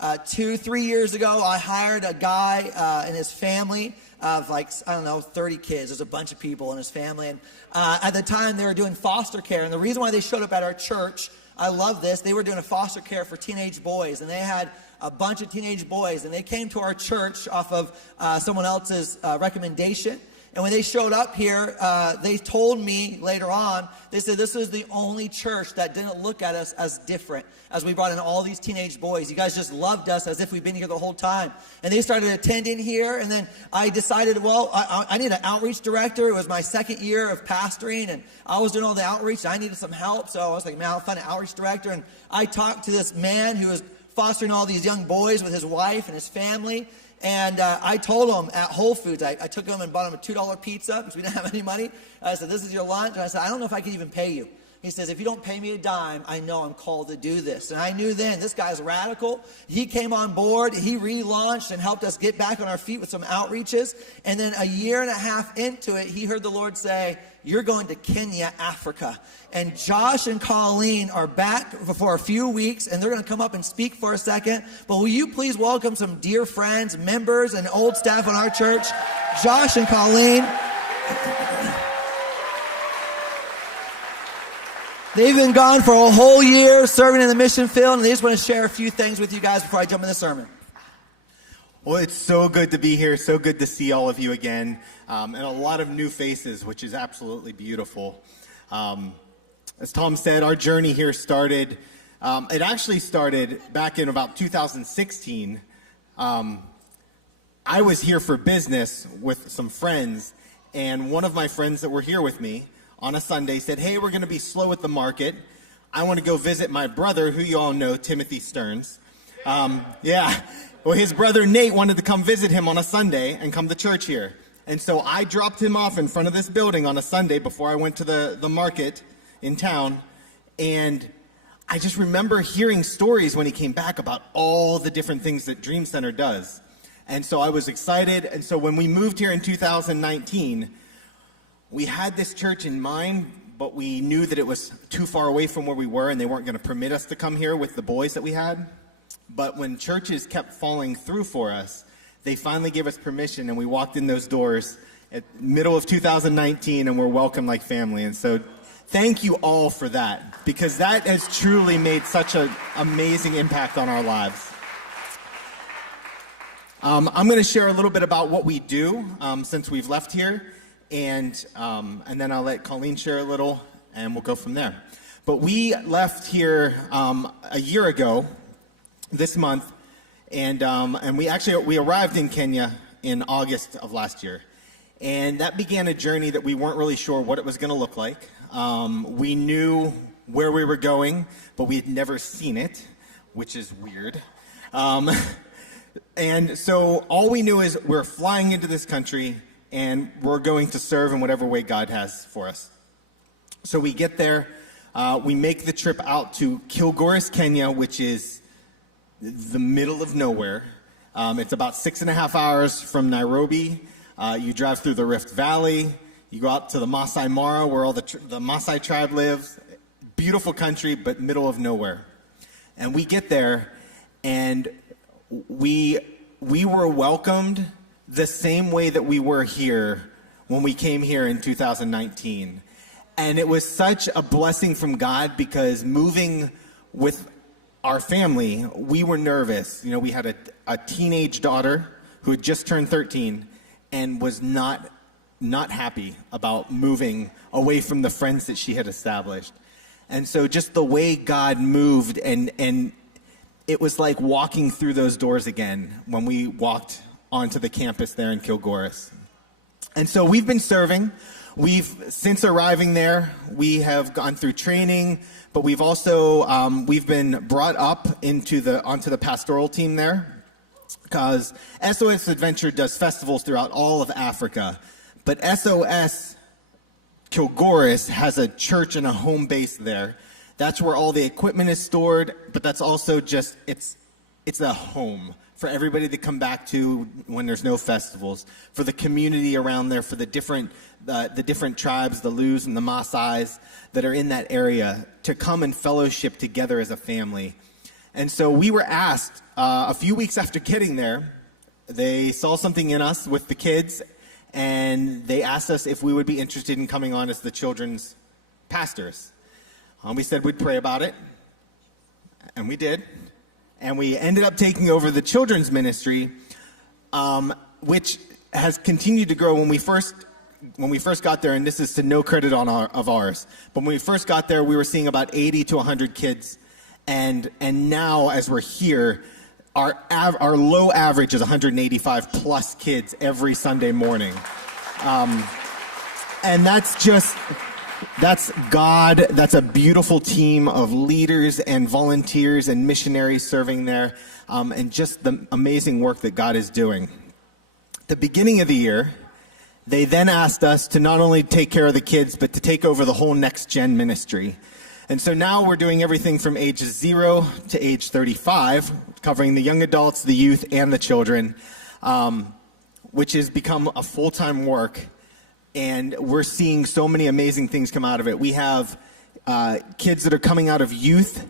2-3 years ago, I hired a guy and his family of 30 kids. There's a bunch of people in his family. And at the time, they were doing foster care. And the reason why they showed up at our church, I love this, they were doing a foster care for teenage boys. And they had a bunch of teenage boys. And they came to our church off of someone else's recommendation. And when they showed up here, they told me later on, they said this is the only church that didn't look at us as different as we brought in all these teenage boys. You guys just loved us as if we've been here the whole time. And they started attending here, and then I decided, well, I need an outreach director. It was my second year of pastoring, and I was doing all the outreach. I needed some help, so I was like, man, I'll find an outreach director. And I talked to this man who was fostering all these young boys with his wife and his family. And I told him at Whole Foods, I took him and bought him a $2 pizza because we didn't have any money. I said, this is your lunch. And I said, I don't know if I can even pay you. He says, if you don't pay me a dime, I know I'm called to do this. And I knew then, this guy's radical. He came on board. He relaunched and helped us get back on our feet with some outreaches. And then a year and a half into it, he heard the Lord say, you're going to Kenya, Africa. And Josh and Colleen are back for a few weeks, and they're going to come up and speak for a second. But will you please welcome some dear friends, members, and old staff on our church, Josh and Colleen. They've been gone for a whole year serving in the mission field, and they just want to share a few things with you guys before I jump in the sermon. Well, it's so good to be here, so good to see all of you again, and a lot of new faces, which is absolutely beautiful. As Tom said, our journey here started, it actually started back in about 2016. I was here for business with some friends, and one of my friends that were here with me on a Sunday said, hey, we're going to be slow at the market. I want to go visit my brother, who you all know, Timothy Stearns. Well, his brother Nate wanted to come visit him on a Sunday and come to church here. And so I dropped him off in front of this building on a Sunday before I went to the market in town. And I just remember hearing stories when he came back about all the different things that Dream Center does. And so I was excited. And so when we moved here in 2019, we had this church in mind, but we knew that it was too far away from where we were, and they weren't going to permit us to come here with the boys that we had. But when churches kept falling through for us, they finally gave us permission, and we walked in those doors at middle of 2019, and we're welcomed like family. And so thank you all for that, because that has truly made such an amazing impact on our lives. I'm going to share a little bit about what we do since we've left here. And then I'll let Colleen share a little, and we'll go from there. But we left here a year ago, this month, and we arrived in Kenya in August of last year. And that began a journey that we weren't really sure what it was going to look like. We knew where we were going, but we had never seen it, which is weird. And so all we knew is we're flying into this country, and we're going to serve in whatever way God has for us. So we get there, we make the trip out to Kilgoris, Kenya, which is the middle of nowhere. It's about 6.5 hours from Nairobi. You drive through the Rift Valley, you go out to the Masai Mara, where all the Maasai tribe lives. Beautiful country, but middle of nowhere. And we get there, and we were welcomed the same way that we were here when we came here in 2019. And it was such a blessing from God, because moving with our family, we were nervous. You know, we had a teenage daughter who had just turned 13 and was not happy about moving away from the friends that she had established. And so just the way God moved, and it was like walking through those doors again when we walked onto the campus there in Kilgoris. And so we've been serving. Since arriving there, we have gone through training, but we've also, we've been brought up onto the pastoral team there, because SOS Adventure does festivals throughout all of Africa, but SOS Kilgoris has a church and a home base there. That's where all the equipment is stored, but that's also just, it's a home for everybody to come back to when there's no festivals, for the community around there, for the different tribes, the Lus and the Maasais that are in that area, to come and fellowship together as a family. And so we were asked a few weeks after getting there, they saw something in us with the kids, and they asked us if we would be interested in coming on as the children's pastors. We said we'd pray about it, and we did. And we ended up taking over the children's ministry, which has continued to grow. When we first got there, and this is to no credit of ours, but when we first got there, we were seeing about 80 to 100 kids, and now as we're here, our low average is 185 plus kids every Sunday morning, and that's God. That's a beautiful team of leaders and volunteers and missionaries serving there, and just the amazing work that God is doing. The beginning of the year, they then asked us to not only take care of the kids, but to take over the whole next gen ministry. And so now we're doing everything from ages 0 to age 35, covering the young adults, the youth, and the children, which has become a full-time work. And we're seeing so many amazing things come out of it. We have kids that are coming out of youth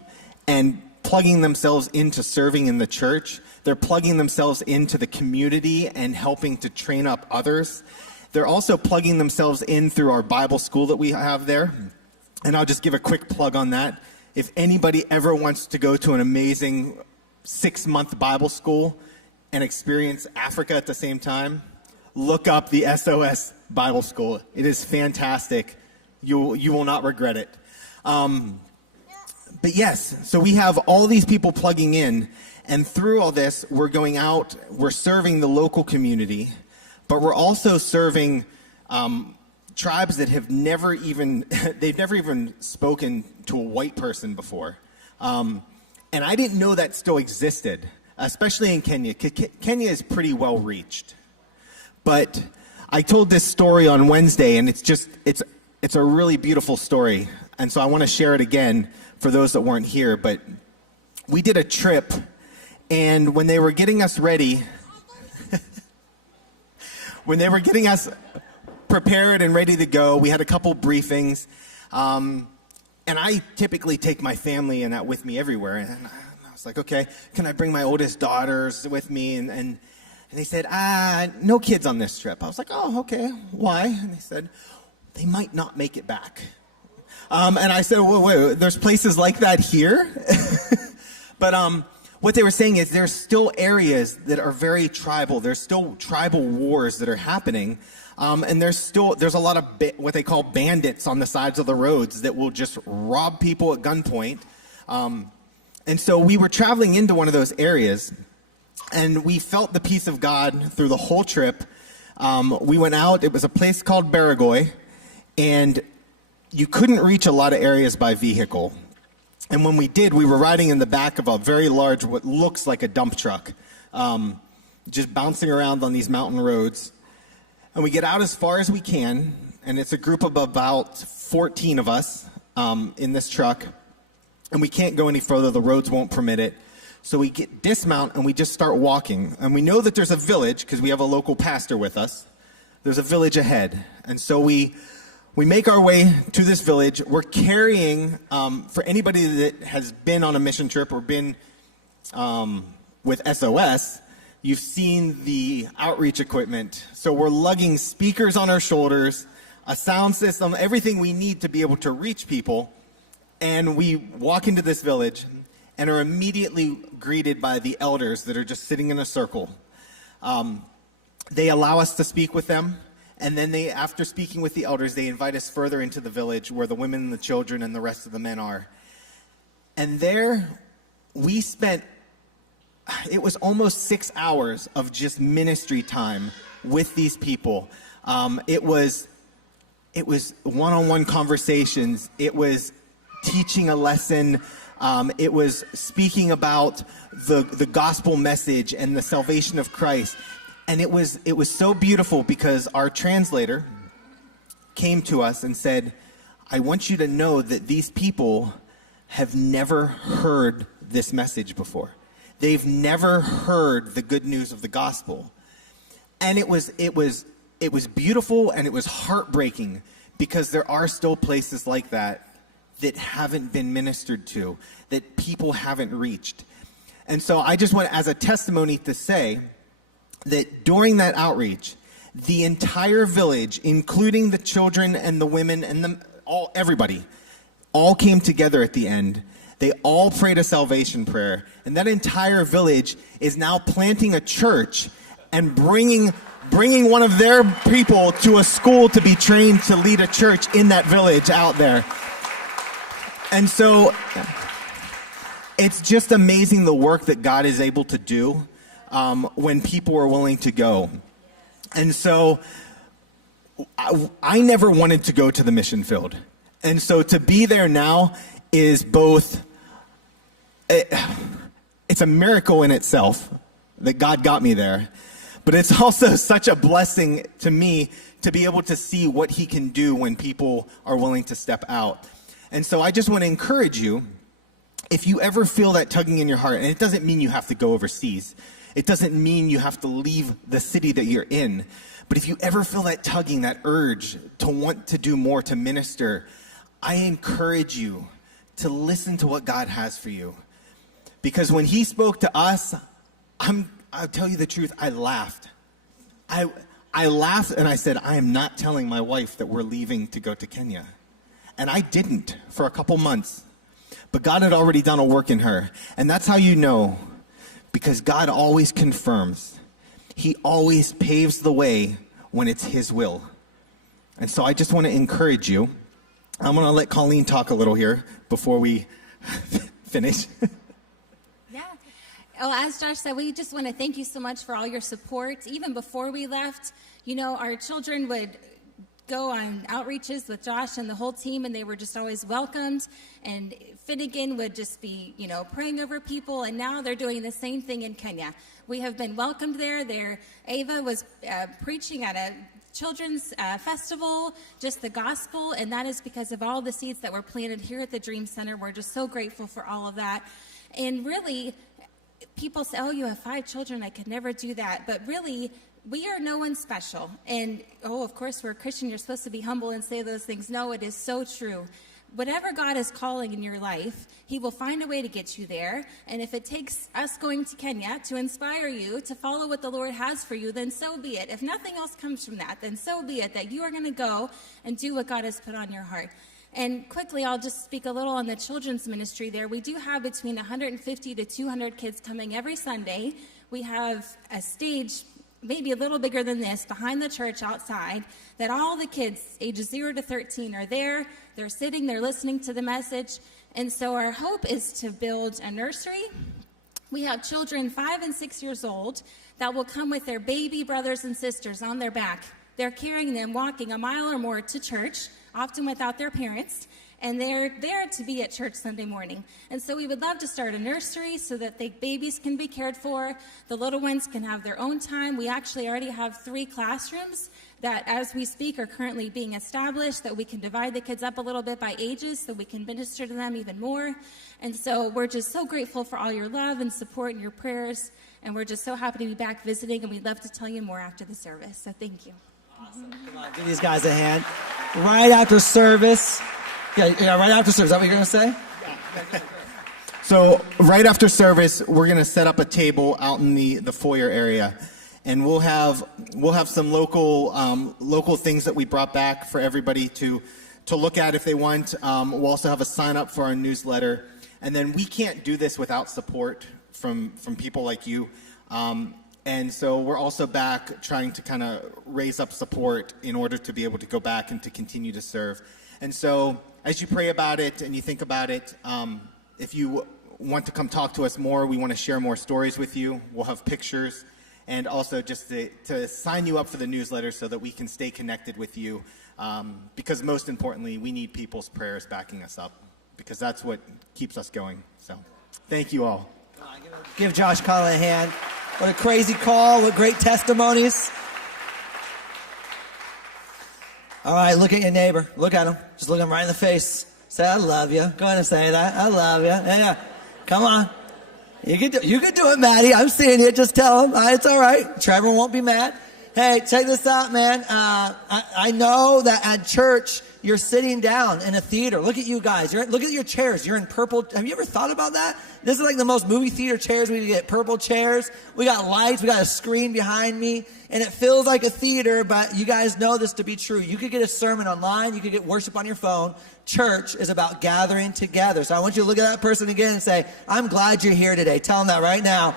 and plugging themselves into serving in the church. They're plugging themselves into the community and helping to train up others. They're also plugging themselves in through our Bible school that we have there. And I'll just give a quick plug on that. If anybody ever wants to go to an amazing 6-month Bible school and experience Africa at the same time, look up the SOS Bible School. It is fantastic. You will not regret it. But yes, so we have all these people plugging in, and through all this, we're going out, we're serving the local community, but we're also serving tribes that have never even spoken to a white person before. And I didn't know that still existed, especially in Kenya. Kenya is pretty well reached. But I told this story on Wednesday, and it's a really beautiful story. And so I want to share it again for those that weren't here. But we did a trip, and when they were getting us ready, when they were getting us prepared and ready to go, we had a couple briefings. And I typically take my family and that with me everywhere. And I was like, okay, can I bring my oldest daughters with me? And they said, no kids on this trip. I was like, oh, okay, why? And they said, they might not make it back. And I said, wait, there's places like that here? But what they were saying is there's still areas that are very tribal. There's still tribal wars that are happening. And there's a lot of what they call bandits on the sides of the roads that will just rob people at gunpoint. And so we were traveling into one of those areas, and we felt the peace of God through the whole trip. We went out. It was a place called Baragoi, and you couldn't reach a lot of areas by vehicle. And when we did, we were riding in the back of a very large, what looks like a dump truck, just bouncing around on these mountain roads. And we get out as far as we can, and it's a group of about 14 of us in this truck, and we can't go any further. The roads won't permit it. So we dismount, and we just start walking. And we know that there's a village, because we have a local pastor with us. There's a village ahead. And so we make our way to this village. We're carrying, for anybody that has been on a mission trip or been with SOS, you've seen the outreach equipment. So we're lugging speakers on our shoulders, a sound system, everything we need to be able to reach people. And we walk into this village and are immediately greeted by the elders that are just sitting in a circle. They allow us to speak with them. And then after speaking with the elders, they invite us further into the village where the women and the children and the rest of the men are. And there we spent, it was almost 6 hours of just ministry time with these people. It was one-on-one conversations. It was teaching a lesson. It was speaking about the gospel message and the salvation of Christ. And it was so beautiful because our translator came to us and said, I want you to know that these people have never heard this message before. They've never heard the good news of the gospel. And it was beautiful, and it was heartbreaking because there are still places like that haven't been ministered to, that people haven't reached. And so I just want, as a testimony, to say that during that outreach, the entire village, including the children and the women and everybody, all came together at the end. They all prayed a salvation prayer. And that entire village is now planting a church and bringing one of their people to a school to be trained to lead a church in that village out there. And so it's just amazing the work that God is able to do when people are willing to go. And so I never wanted to go to the mission field. And so to be there now is both, it's a miracle in itself that God got me there. But it's also such a blessing to me to be able to see what he can do when people are willing to step out. And so I just want to encourage you, if you ever feel that tugging in your heart, and it doesn't mean you have to go overseas. It doesn't mean you have to leave the city that you're in. But if you ever feel that tugging, that urge to want to do more, to minister, I encourage you to listen to what God has for you. Because when he spoke to us, I'll tell you the truth, I laughed. I laughed and I said, I am not telling my wife that we're leaving to go to Kenya. And I didn't for a couple months. But God had already done a work in her. And that's how you know, because God always confirms. He always paves the way when it's his will. And so I just want to encourage you. I'm going to let Colleen talk a little here before we finish. Yeah. Well, as Josh said, we just want to thank you so much for all your support. Even before we left, our children would go on outreaches with Josh and the whole team, and they were just always welcomed. And Finnegan would just be, praying over people, and now they're doing the same thing in Kenya. We have been welcomed there. Ava was preaching at a children's festival, just the gospel, and that is because of all the seeds that were planted here at the Dream Center. We're just so grateful for all of that. And really, people say, oh, you have 5 children, I could never do that. But really, we are no one special. And, of course, we're a Christian, you're supposed to be humble and say those things. No, it is so true. Whatever God is calling in your life, he will find a way to get you there. And if it takes us going to Kenya to inspire you to follow what the Lord has for you, then so be it. If nothing else comes from that, then so be it, that you are going to go and do what God has put on your heart. And quickly, I'll just speak a little on the children's ministry there. We do have between 150 to 200 kids coming every Sunday. We have a stage maybe a little bigger than this behind the church outside, that all the kids ages 0 to 13 are there. They're sitting, they're listening to the message. And so our hope is to build a nursery. We have children 5 and 6 years old that will come with their baby brothers and sisters on their back. They're carrying them, walking a mile or more to church, often without their parents. And they're there to be at church Sunday morning. And so we would love to start a nursery so that the babies can be cared for. The little ones can have their own time. We actually already have 3 classrooms that, as we speak, are currently being established, that we can divide the kids up a little bit by ages so we can minister to them even more. And so we're just so grateful for all your love and support and your prayers. And we're just so happy to be back visiting, and we'd love to tell you more after the service. So thank you. Awesome. Come on, give these guys a hand. Right after service. Yeah, right after service. Is that what you're going to say? So right after service, we're going to set up a table out in the foyer area, and we'll have some local things that we brought back for everybody to look at if they want. We'll also have a sign up for our newsletter, and then we can't do this without support from people like you. And so we're also back trying to kind of raise up support in order to be able to go back and to continue to serve. And so as you pray about it and you think about it, if you want to come talk to us more, we want to share more stories with you. We'll have pictures, and also just to sign you up for the newsletter so that we can stay connected with you. Because most importantly, we need people's prayers backing us up, because that's what keeps us going. So thank you all. Give Josh Collin a hand. What a crazy call. What great testimonies. All right, look at your neighbor. Look at him. Just look him right in the face. Say, I love you. Go ahead and say that. I love you. Yeah. Come on. You can do it, Maddie. I'm seeing it. Just tell him. It's all right. Trevor won't be mad. Hey, check this out, man. I know that at church, you're sitting down in a theater. Look at you guys. Look at your chairs. You're in purple. Have you ever thought about that? This is like the most movie theater chairs. We get purple chairs. We got lights. We got a screen behind me. And it feels like a theater, but you guys know this to be true. You could get a sermon online. You could get worship on your phone. Church is about gathering together. So I want you to look at that person again and say, I'm glad you're here today. Tell them that right now.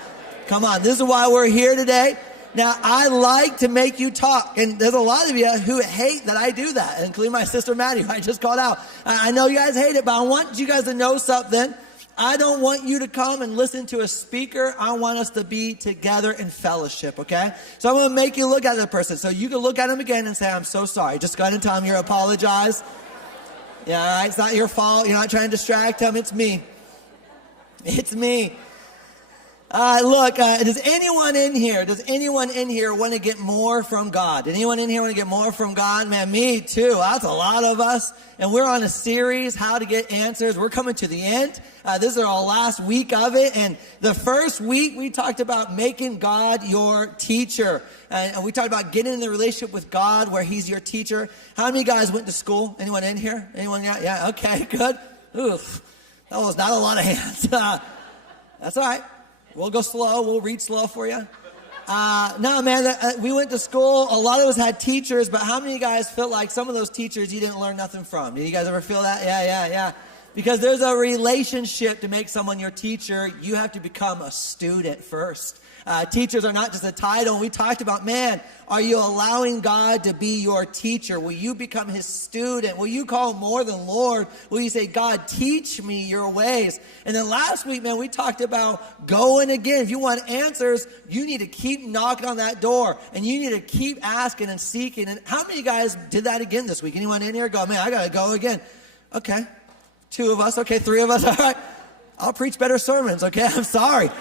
Come on. This is why we're here today. Now, I like to make you talk, and there's a lot of you who hate that I do that, including my sister Maddie, who I just called out. I know you guys hate it, but I want you guys to know something. I don't want you to come and listen to a speaker. I want us to be together in fellowship, okay? So I'm going to make you look at the person. So you can look at him again and say, I'm so sorry. Just go ahead and tell him you apologize. Yeah, all right, it's not your fault. You're not trying to distract him. It's me. It's me. Look, does anyone in here want to get more from God? Did anyone in here want to get more from God? Man, me too. That's a lot of us. And we're on a series, How to Get Answers. We're coming to the end. This is our last week of it. And the first week, we talked about making God your teacher. And we talked about getting in the relationship with God where he's your teacher. How many guys went to school? Anyone in here? Anyone? Yeah, okay, good. Oof, that was not a lot of hands. That's all right. We'll go slow. We'll read slow for you. No, man, we went to school. A lot of us had teachers, but how many of you guys felt like some of those teachers you didn't learn nothing from? Did you guys ever feel that? Yeah. Because there's a relationship to make someone your teacher. You have to become a student first. Teachers are not just a title. We talked about, man, are you allowing God to be your teacher? Will you become his student? Will you call more than Lord? Will you say, God, teach me your ways? And then last week, man, we talked about going again. If you want answers, you need to keep knocking on that door. And you need to keep asking and seeking. And how many of you guys did that again this week? Anyone in here go, man, I got to go again. Okay. 2 of us. Okay. 3 of us. All right. I'll preach better sermons. Okay. I'm sorry.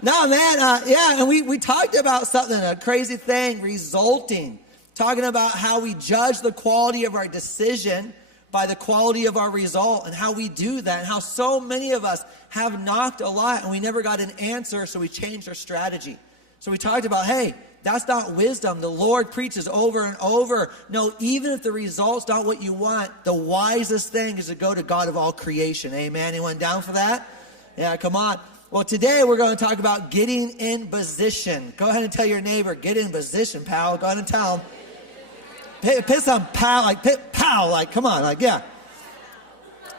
No, man, and we talked about something, a crazy thing, resulting. Talking about how we judge the quality of our decision by the quality of our result and how we do that and how so many of us have knocked a lot and we never got an answer, so we changed our strategy. So we talked about, hey, that's not wisdom. The Lord preaches over and over. No, even if the result's not what you want, the wisest thing is to go to God of all creation. Amen? Anyone down for that? Yeah, come on. Well, today we're going to talk about getting in position. Go ahead and tell your neighbor, get in position, pal. Go ahead and tell him. Piss on pal, like, come on, like, yeah.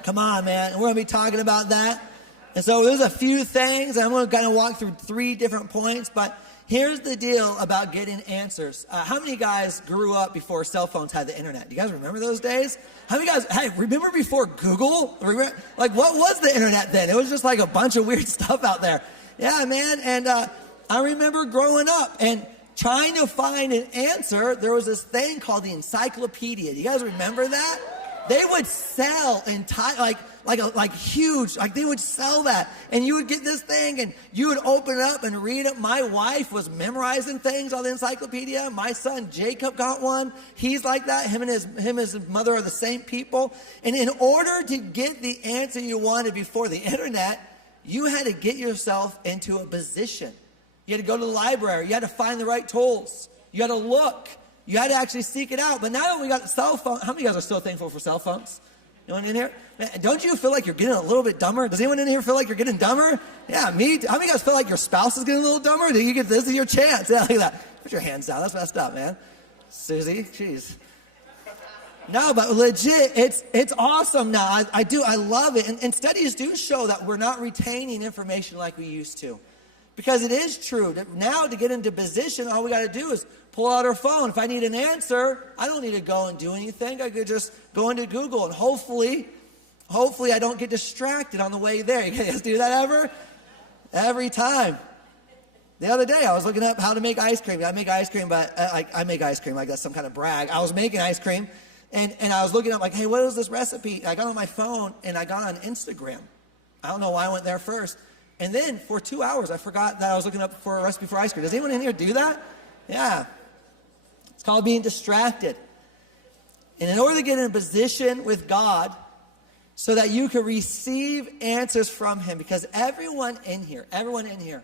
Come on, man. And we're going to be talking about that. And so there's a few things. I'm going to kind of walk through 3 different points, but here's the deal about getting answers. How many guys grew up before cell phones had the internet? Do you guys remember those days? How many guys, hey, remember before Google? Like, what was the internet then? It was just like a bunch of weird stuff out there. Yeah, man. And I remember growing up and trying to find an answer. There was this thing called the encyclopedia. Do you guys remember that? They would sell entire, like huge, like they would sell that. And you would get this thing and you would open it up and read it. My wife was memorizing things on the encyclopedia. My son Jacob got one. He's like that. Him and his mother are the same people. And in order to get the answer you wanted before the internet, you had to get yourself into a position. You had to go to the library. You had to find the right tools. You had to look. You had to actually seek it out. But now that we got the cell phone, how many of you guys are still thankful for cell phones? Anyone in here? Man, don't you feel like you're getting a little bit dumber? Does anyone in here feel like you're getting dumber? Yeah, me. How many of you guys feel like your spouse is getting a little dumber? Do you get this is your chance? Yeah, look at that. Put your hands down. That's messed up, man. Susie, jeez. No, but legit, it's awesome now. I love it. And studies do show that we're not retaining information like we used to. Because it is true that now to get into position, all we got to do is pull out our phone. If I need an answer, I don't need to go and do anything. I could just go into Google and hopefully I don't get distracted on the way there. You guys do that ever? Every time. The other day I was looking up how to make ice cream. I make ice cream, but I make ice cream like that's some kind of brag. I was making ice cream and I was looking up like, hey, what is this recipe? I got on my phone and I got on Instagram. I don't know why I went there first. And then for 2 hours, I forgot that I was looking up for a recipe for ice cream. Does anyone in here do that? Yeah. It's called being distracted. And in order to get in a position with God so that you can receive answers from him, because everyone in here,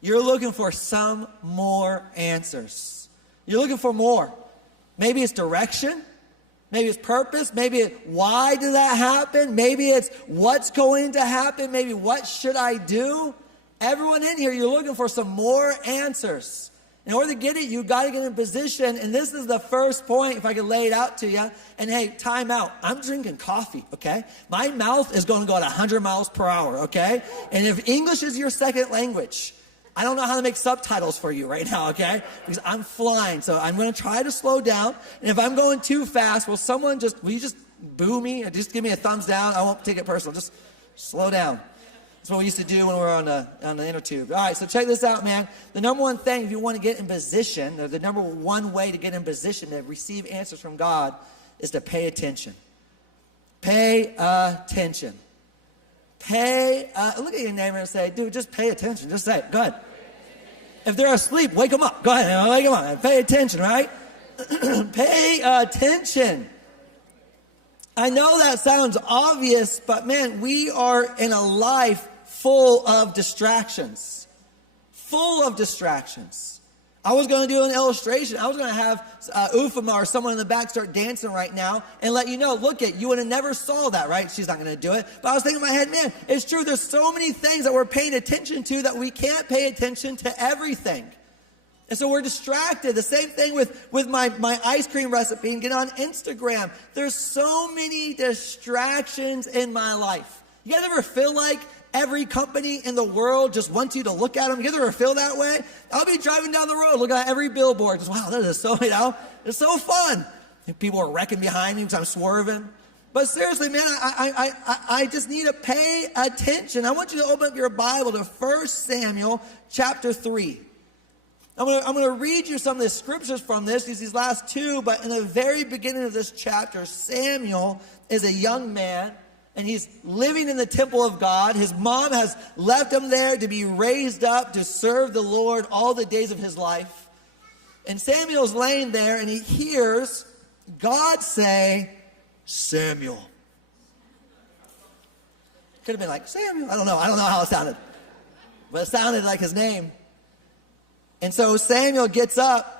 you're looking for some more answers. You're looking for more. Maybe it's direction. Maybe it's purpose. Maybe it's why did that happen? Maybe it's what's going to happen. Maybe what should I do? Everyone in here, you're looking for some more answers. In order to get it, you got to get in position. And this is the first point, if I can lay it out to you. And hey, time out. I'm drinking coffee, okay? My mouth is going to go at 100 miles per hour, okay? And if English is your second language, I don't know how to make subtitles for you right now, okay? Because I'm flying. So I'm going to try to slow down. And if I'm going too fast, will you just boo me? Or just give me a thumbs down? I won't take it personal. Just slow down. That's what we used to do when we were on the inner tube. All right, so check this out, man. The number one thing, if you want to get in position, or the number one way to get in position to receive answers from God, is to pay attention. Pay attention. Look at your neighbor and say, dude, just pay attention. Just say it. Go ahead. If they're asleep, wake them up. Go ahead, wake them up. Pay attention, right? Pay attention. I know that sounds obvious, but man, we are in a life full of distractions. Full of distractions. I was going to do an illustration. I was going to have Ufama or someone in the back start dancing right now and let you know, look at, you would have never saw that, right? She's not going to do it. But I was thinking in my head, man, it's true. There's so many things that we're paying attention to that we can't pay attention to everything. And so we're distracted. The same thing with my ice cream recipe and get on Instagram. There's so many distractions in my life. You guys ever feel like every company in the world just wants you to look at them? You guys ever feel that way? I'll be driving down the road, looking at every billboard. Just, wow, that is so, it's so fun. And people are wrecking behind me because I'm swerving. But seriously, man, I just need to pay attention. I want you to open up your Bible to 1 Samuel chapter 3. I'm going to read you some of the scriptures from these last two, but in the very beginning of this chapter, Samuel is a young man, and he's living in the temple of God. His mom has left him there to be raised up to serve the Lord all the days of his life. And Samuel's laying there, and he hears God say, Samuel. Could have been like, Samuel. I don't know how it sounded. But it sounded like his name. And so Samuel gets up,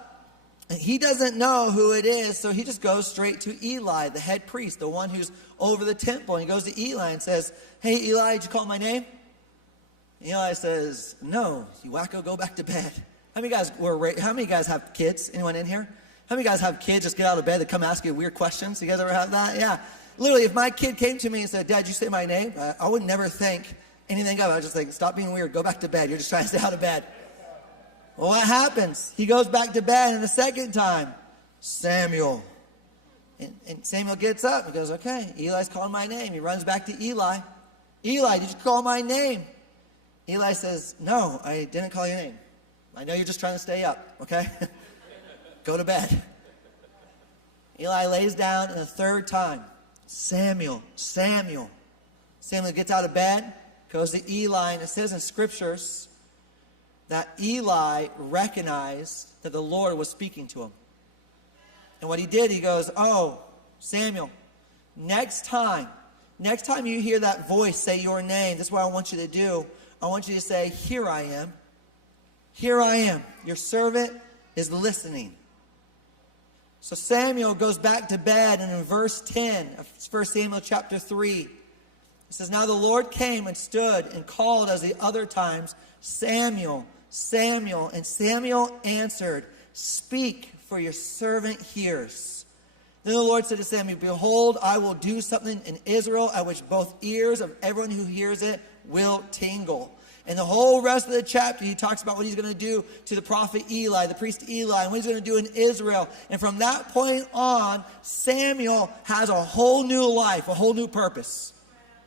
and he doesn't know who it is, so he just goes straight to Eli, the head priest, the one who's over the temple. And he goes to Eli and says, hey, Eli, did you call my name? And Eli says, no, you wacko, go back to bed. How many guys have kids? Anyone in here? How many guys have kids just get out of bed, they come ask you weird questions? You guys ever have that? Yeah. Literally, if my kid came to me and said, Dad, did you say my name? I would never think anything of it. I would just think, stop being weird, go back to bed. You're just trying to stay out of bed. Well, what happens? He goes back to bed, and the second time, Samuel. And Samuel gets up and goes, okay, Eli's calling my name. He runs back to Eli. Eli, did you call my name? Eli says, no, I didn't call your name. I know you're just trying to stay up, okay? Go to bed. Eli lays down, and the third time, Samuel. Samuel gets out of bed, goes to Eli, and it says in scriptures that Eli recognized that the Lord was speaking to him. And what he did, he goes, oh, Samuel, next time you hear that voice say your name, this is what I want you to do. I want you to say, here I am. Here I am. Your servant is listening. So Samuel goes back to bed, and in verse 10 of 1 Samuel chapter 3, it says, now the Lord came and stood and called as the other times, Samuel, Samuel. And Samuel answered, speak, for your servant hears. Then the Lord said to Samuel, behold, I will do something in Israel at which both ears of everyone who hears it will tingle. And the whole rest of the chapter, he talks about what he's going to do to the prophet Eli, the priest Eli, and what he's going to do in Israel. And from that point on, Samuel has a whole new life, a whole new purpose.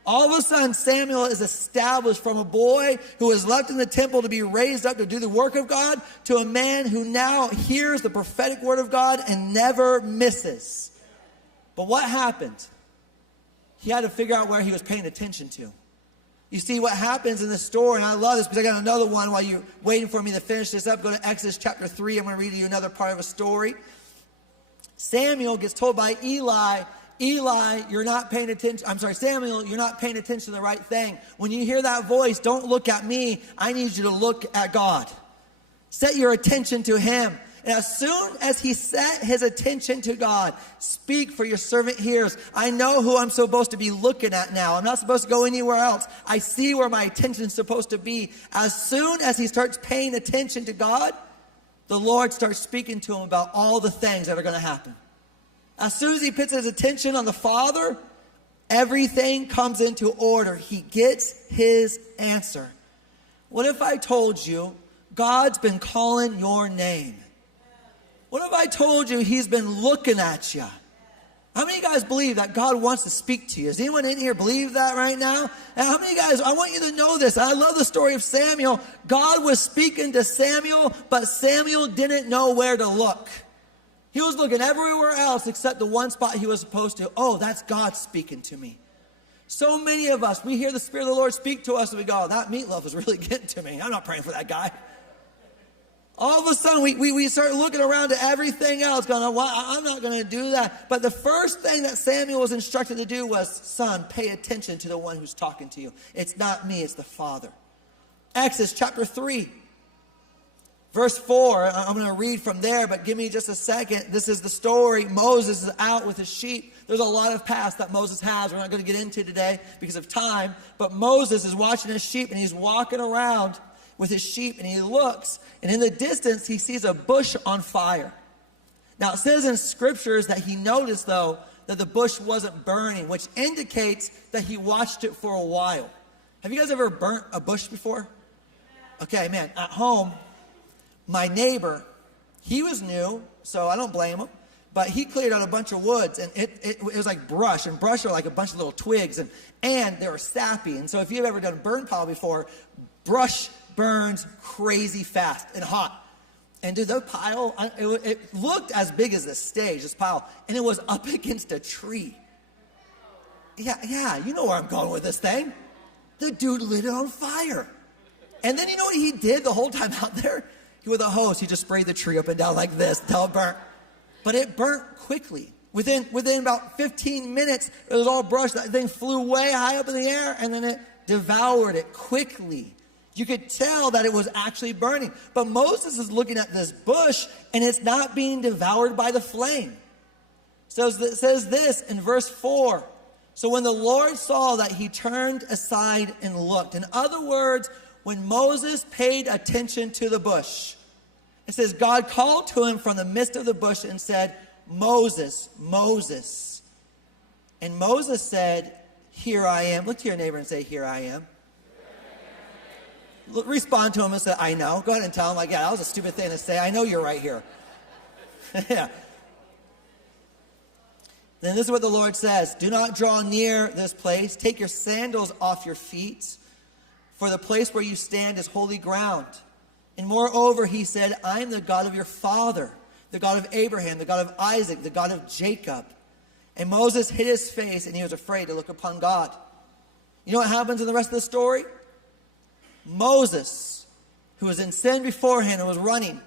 All of a sudden, Samuel is established from a boy who was left in the temple to be raised up to do the work of God to a man who now hears the prophetic word of God and never misses. But what happened? He had to figure out where he was paying attention to. You see what happens in the story, and I love this because I got another one while you're waiting for me to finish this up. Go to Exodus chapter 3. I'm going to read you another part of a story. Samuel gets told by Eli, you're not paying attention. I'm sorry, Samuel, you're not paying attention to the right thing. When you hear that voice, don't look at me. I need you to look at God. Set your attention to him. And as soon as he set his attention to God, speak, for your servant hears. I know who I'm supposed to be looking at now. I'm not supposed to go anywhere else. I see where my attention is supposed to be. As soon as he starts paying attention to God, the Lord starts speaking to him about all the things that are going to happen. As soon as he puts his attention on the Father, everything comes into order. He gets his answer. What if I told you God's been calling your name? What if I told you he's been looking at you? How many of you guys believe that God wants to speak to you? Does anyone in here believe that right now? And how many of you guys, I want you to know this. I love the story of Samuel. God was speaking to Samuel, but Samuel didn't know where to look. He was looking everywhere else except the one spot he was supposed to. Oh, that's God speaking to me. So many of us, we hear the Spirit of the Lord speak to us and we go, that meatloaf is really getting to me. I'm not praying for that guy. All of a sudden, we start looking around at everything else, going, well, I'm not going to do that. But the first thing that Samuel was instructed to do was, son, pay attention to the one who's talking to you. It's not me, it's the Father. Exodus chapter 3, verse 4. I'm going to read from there, but give me just a second. This is the story. Moses is out with his sheep. There's a lot of past that Moses has we're not going to get into today because of time. But Moses is watching his sheep, and he's walking around with his sheep, and he looks, and in the distance he sees a bush on fire. Now it says in scriptures that he noticed, though, that the bush wasn't burning, which indicates that he watched it for a while. Have you guys ever burnt a bush before? Okay, man, at home, my neighbor, he was new, so I don't blame him, but he cleared out a bunch of woods, and it was like brush, and brush are like a bunch of little twigs, and they were sappy. And so if you've ever done burn pile before, brush burns crazy fast and hot. And dude, the pile, it looked as big as this stage, this pile, and it was up against a tree. Yeah, you know where I'm going with this thing. The dude lit it on fire. And then you know what he did the whole time out there? With a hose, he just sprayed the tree up and down like this until it burnt. But it burnt quickly. Within about 15 minutes, it was all brushed. That thing flew way high up in the air, and then it devoured it quickly. You could tell that it was actually burning. But Moses is looking at this bush, and it's not being devoured by the flame. So it says this in verse 4. So when the Lord saw that, he turned aside and looked. In other words, when Moses paid attention to the bush, it says God called to him from the midst of the bush and said, Moses, Moses. And Moses said, here I am. Look to your neighbor and say, here I am. Respond to him and say, I know. Go ahead and tell him, like, yeah, that was a stupid thing to say. I know you're right here. Yeah. Then this is what the Lord says. Do not draw near this place. Take your sandals off your feet, for the place where you stand is holy ground. And moreover, he said, I am the God of your father, the God of Abraham, the God of Isaac, the God of Jacob. And Moses hid his face, and he was afraid to look upon God. You know what happens in the rest of the story? Moses, who was in sin beforehand and was running,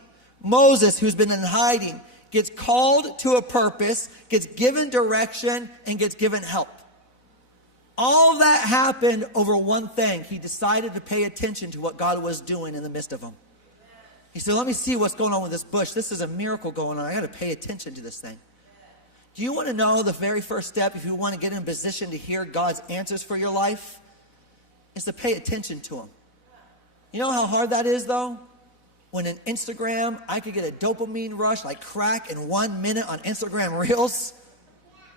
Moses, who's been in hiding, gets called to a purpose, gets given direction, and gets given help. All of that happened over one thing. He decided to pay attention to what God was doing in the midst of him. He said, let me see what's going on with this bush. This is a miracle going on. I got to pay attention to this thing. Do you want to know the very first step if you want to get in position to hear God's answers for your life? Is to pay attention to him. You know how hard that is, though? When in Instagram, I could get a dopamine rush like crack in 1 minute on Instagram Reels.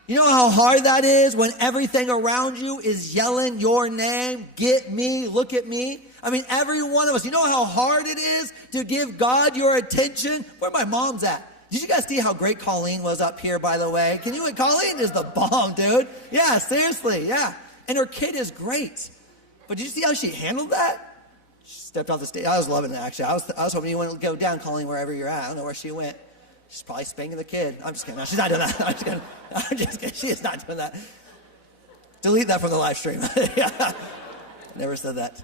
You know how hard that is when everything around you is yelling your name, get me, look at me. I mean, every one of us, you know how hard it is to give God your attention? Where my mom's at? Did you guys see how great Colleen was up here, by the way? Colleen is the bomb, dude. Yeah, seriously, yeah. And her kid is great. But did you see how she handled that? She stepped off the stage. I was loving it, actually. I was hoping you wouldn't go down, Colleen, wherever you're at. I don't know where she went. She's probably spanking the kid. I'm just kidding. No, she's not doing that. I'm just kidding. She is not doing that. Delete that from the live stream. Yeah. Never said that.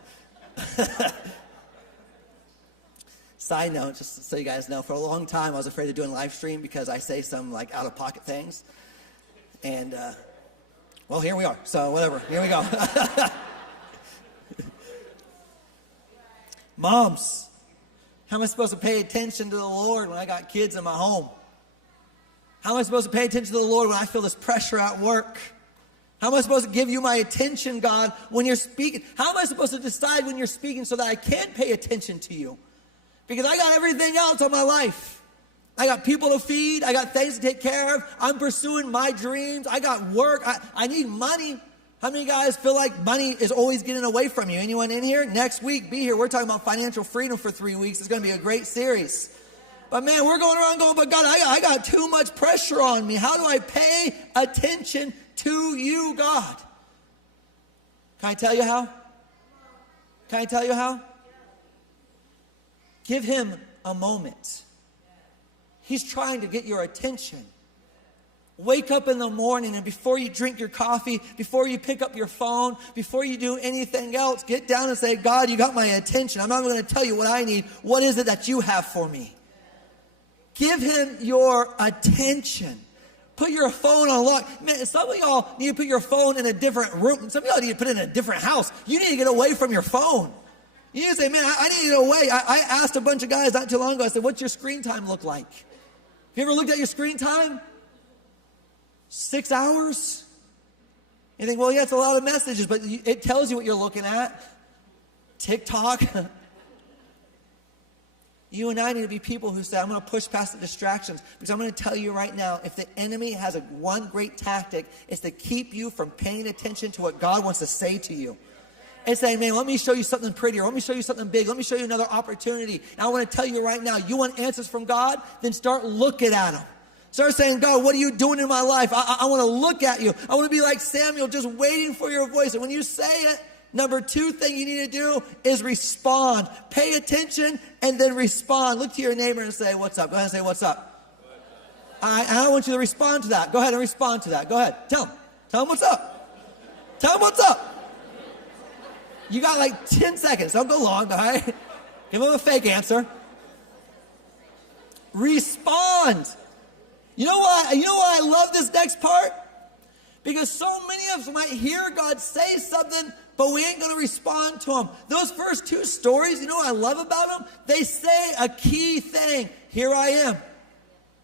Side note, just so you guys know, for a long time I was afraid of doing live stream because I say some like out of pocket things. And, well, here we are. So whatever. Here we go. Moms, How am I supposed to pay attention to the Lord when I got kids in my home? How am I supposed to pay attention to the Lord when I feel this pressure at work? How am I supposed to give you my attention, God, when you're speaking? How am I supposed to decide when you're speaking so that I can pay attention to you? Because I got everything else on my life. I got people to feed. I got things to take care of. I'm pursuing my dreams. I got work. I need money. How many guys feel like money is always getting away from you? Anyone in here? Next week, be here. We're talking about financial freedom for 3 weeks. It's going to be a great series. But man, we're going around going, but God, I got too much pressure on me. How do I pay attention to you, God? Can I tell you how? Can I tell you how? Give him a moment. He's trying to get your attention. Wake up in the morning, and before you drink your coffee, before you pick up your phone, before you do anything else, get down and say, God, you got my attention. I'm not going to tell you what I need. What is it that you have for me? Give him your attention. Put your phone on lock. Man, some of y'all need to put your phone in a different room. Some of y'all need to put it in a different house. You need to get away from your phone. You need to say, man, I need to get away. I asked a bunch of guys not too long ago, I said, what's your screen time look like? Have you ever looked at your screen time? 6 hours? You think, well, yeah, it's a lot of messages, but it tells you what you're looking at. TikTok. You and I need to be people who say, I'm going to push past the distractions, because I'm going to tell you right now, if the enemy has one great tactic, it's to keep you from paying attention to what God wants to say to you. And saying, man, let me show you something prettier. Let me show you something big. Let me show you another opportunity. And I want to tell you right now, you want answers from God? Then start looking at them. Start saying, God, what are you doing in my life? I want to look at you. I want to be like Samuel, just waiting for your voice. And when you say it, number 2 thing you need to do is respond. Pay attention and then respond. Look to your neighbor and say, what's up? Go ahead and say, what's up? I want you to respond to that. Go ahead and respond to that. Go ahead. Tell him. Tell him what's up. Tell him what's up. You got like 10 seconds. Don't go long, all right? Give him a fake answer. Respond. You know why I love this next part? Because so many of us might hear God say something, but we ain't going to respond to him. Those first 2 stories, you know what I love about them? They say a key thing. Here I am.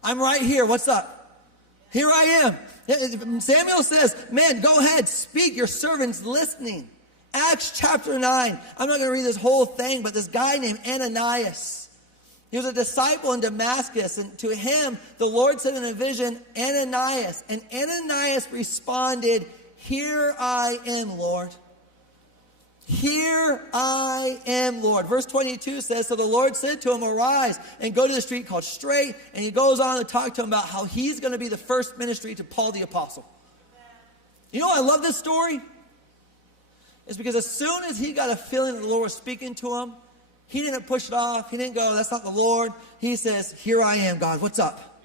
I'm right here. What's up? Here I am. Samuel says, man, go ahead, speak. Your servant's listening. Acts chapter 9. I'm not going to read this whole thing, but this guy named Ananias, he was a disciple in Damascus, and to him, the Lord said in a vision, Ananias. And Ananias responded, here I am, Lord. Here I am, Lord. Verse 22 says, so the Lord said to him, arise and go to the street called Straight. And he goes on to talk to him about how he's going to be the first ministry to Paul the Apostle. You know why I love this story? It's because as soon as he got a feeling that the Lord was speaking to him, he didn't push it off. He didn't go, that's not the Lord. He says, here I am, God. What's up?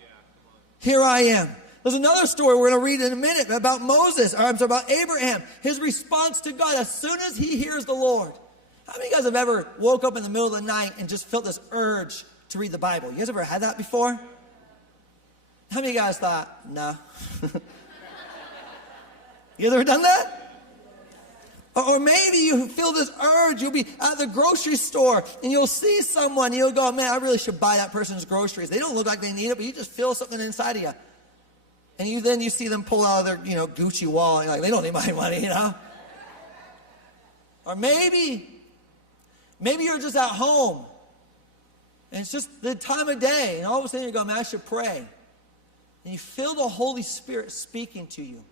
Here I am. There's another story we're going to read in a minute about Moses, or I'm sorry, about Abraham. His response to God as soon as he hears the Lord. How many of you guys have ever woke up in the middle of the night and just felt this urge to read the Bible? You guys ever had that before? How many of you guys thought, nah? You guys ever done that? Or maybe you feel this urge, you'll be at the grocery store and you'll see someone and you'll go, man, I really should buy that person's groceries. They don't look like they need it, but you just feel something inside of you. And you see them pull out of their, Gucci wallet, and you're like, they don't need my money, Or maybe you're just at home and it's just the time of day and all of a sudden you go, man, I should pray. And you feel the Holy Spirit speaking to you.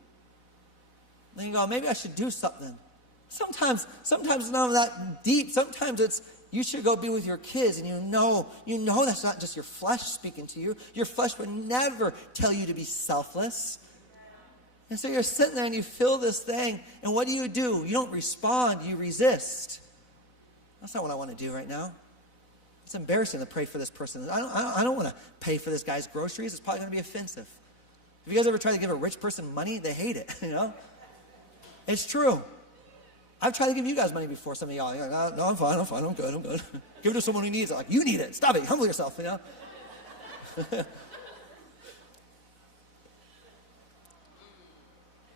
Then you go, maybe I should do something. Sometimes it's not that deep. Sometimes it's you should go be with your kids, and you know that's not just your flesh speaking to you. Your flesh would never tell you to be selfless. And so you're sitting there and you feel this thing, and what do? You don't respond, you resist. That's not what I want to do right now. It's embarrassing to pray for this person. I don't want to pay for this guy's groceries. It's probably going to be offensive. Have you guys ever tried to give a rich person money? They hate it, It's true. I've tried to give you guys money before. Some of y'all, you're like, no, I'm fine, I'm good. Give it to someone who needs it. Like, you need it. Stop it. Humble yourself, Do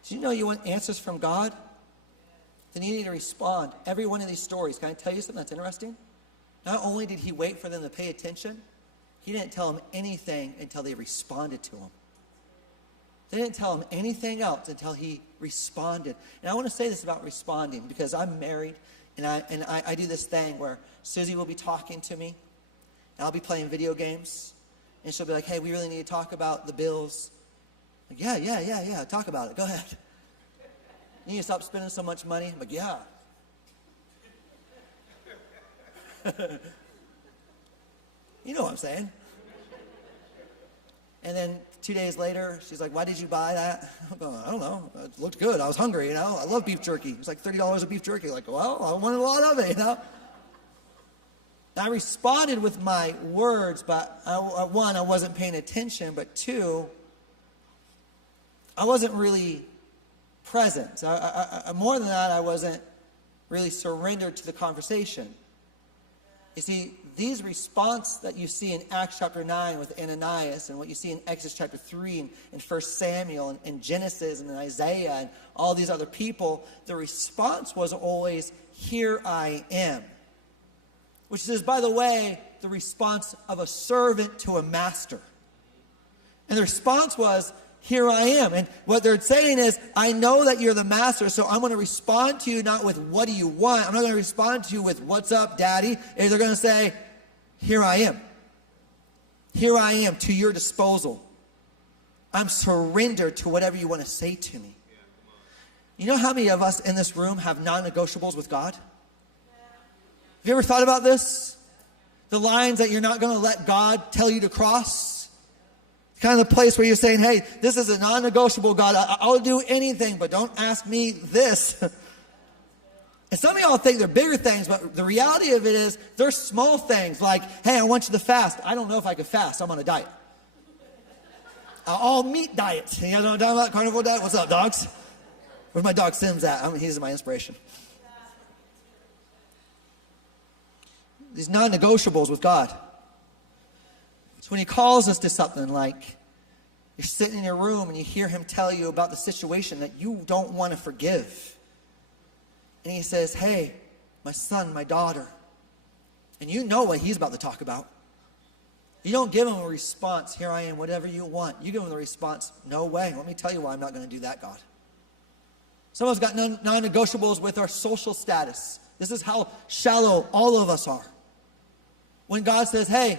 you know you want answers from God? Then you need to respond. Every one of these stories. Can I tell you something that's interesting? Not only did he wait for them to pay attention, he didn't tell them anything until they responded to him. They didn't tell him anything else until he responded. And I want to say this about responding because I'm married, and I do this thing where Susie will be talking to me, and I'll be playing video games, and she'll be like, hey, we really need to talk about the bills. Like, yeah, talk about it. Go ahead. You need to stop spending so much money. I'm like, yeah. You know what I'm saying. And then 2 days later, she's like, why did you buy that? I'm going, I don't know. It looked good. I was hungry, you know. I love beef jerky. It's like $30 of beef jerky. Like, well, I wanted a lot of it, you know. And I responded with my words, but one, I wasn't paying attention, but two, I wasn't really present. More than that, I wasn't really surrendered to the conversation. You see, these response that you see in Acts chapter 9 with Ananias and what you see in Exodus chapter 3 and 1 Samuel and Genesis and Isaiah and all these other people, the response was always, here I am. Which is, by the way, the response of a servant to a master. And the response was, here I am. And what they're saying is, I know that you're the master, so I'm going to respond to you not with what do you want. I'm not going to respond to you with what's up, daddy. And they're going to say, here I am. Here I am to your disposal. I'm surrendered to whatever you want to say to me. You know how many of us in this room have non-negotiables with God? Have you ever thought about this? The lines that you're not going to let God tell you to cross? Kind of the place where you're saying, hey, this is a non-negotiable, God. I'll do anything, but don't ask me this. And some of y'all think they're bigger things, but the reality of it is they're small things like, hey, I want you to fast. I don't know if I could fast. I'm on a diet. All meat diet. You guys know what I'm talking about? Carnivore diet? What's up, dogs? Where's my dog Sims at? He's my inspiration. These non-negotiables with God. So when he calls us to something like you're sitting in your room and you hear him tell you about the situation that you don't want to forgive. And he says, hey, my son, my daughter. And you know what he's about to talk about. You don't give him a response, here I am, whatever you want. You give him the response, no way. Let me tell you why I'm not going to do that, God. Some of us got non-negotiables with our social status. This is how shallow all of us are. When God says, hey,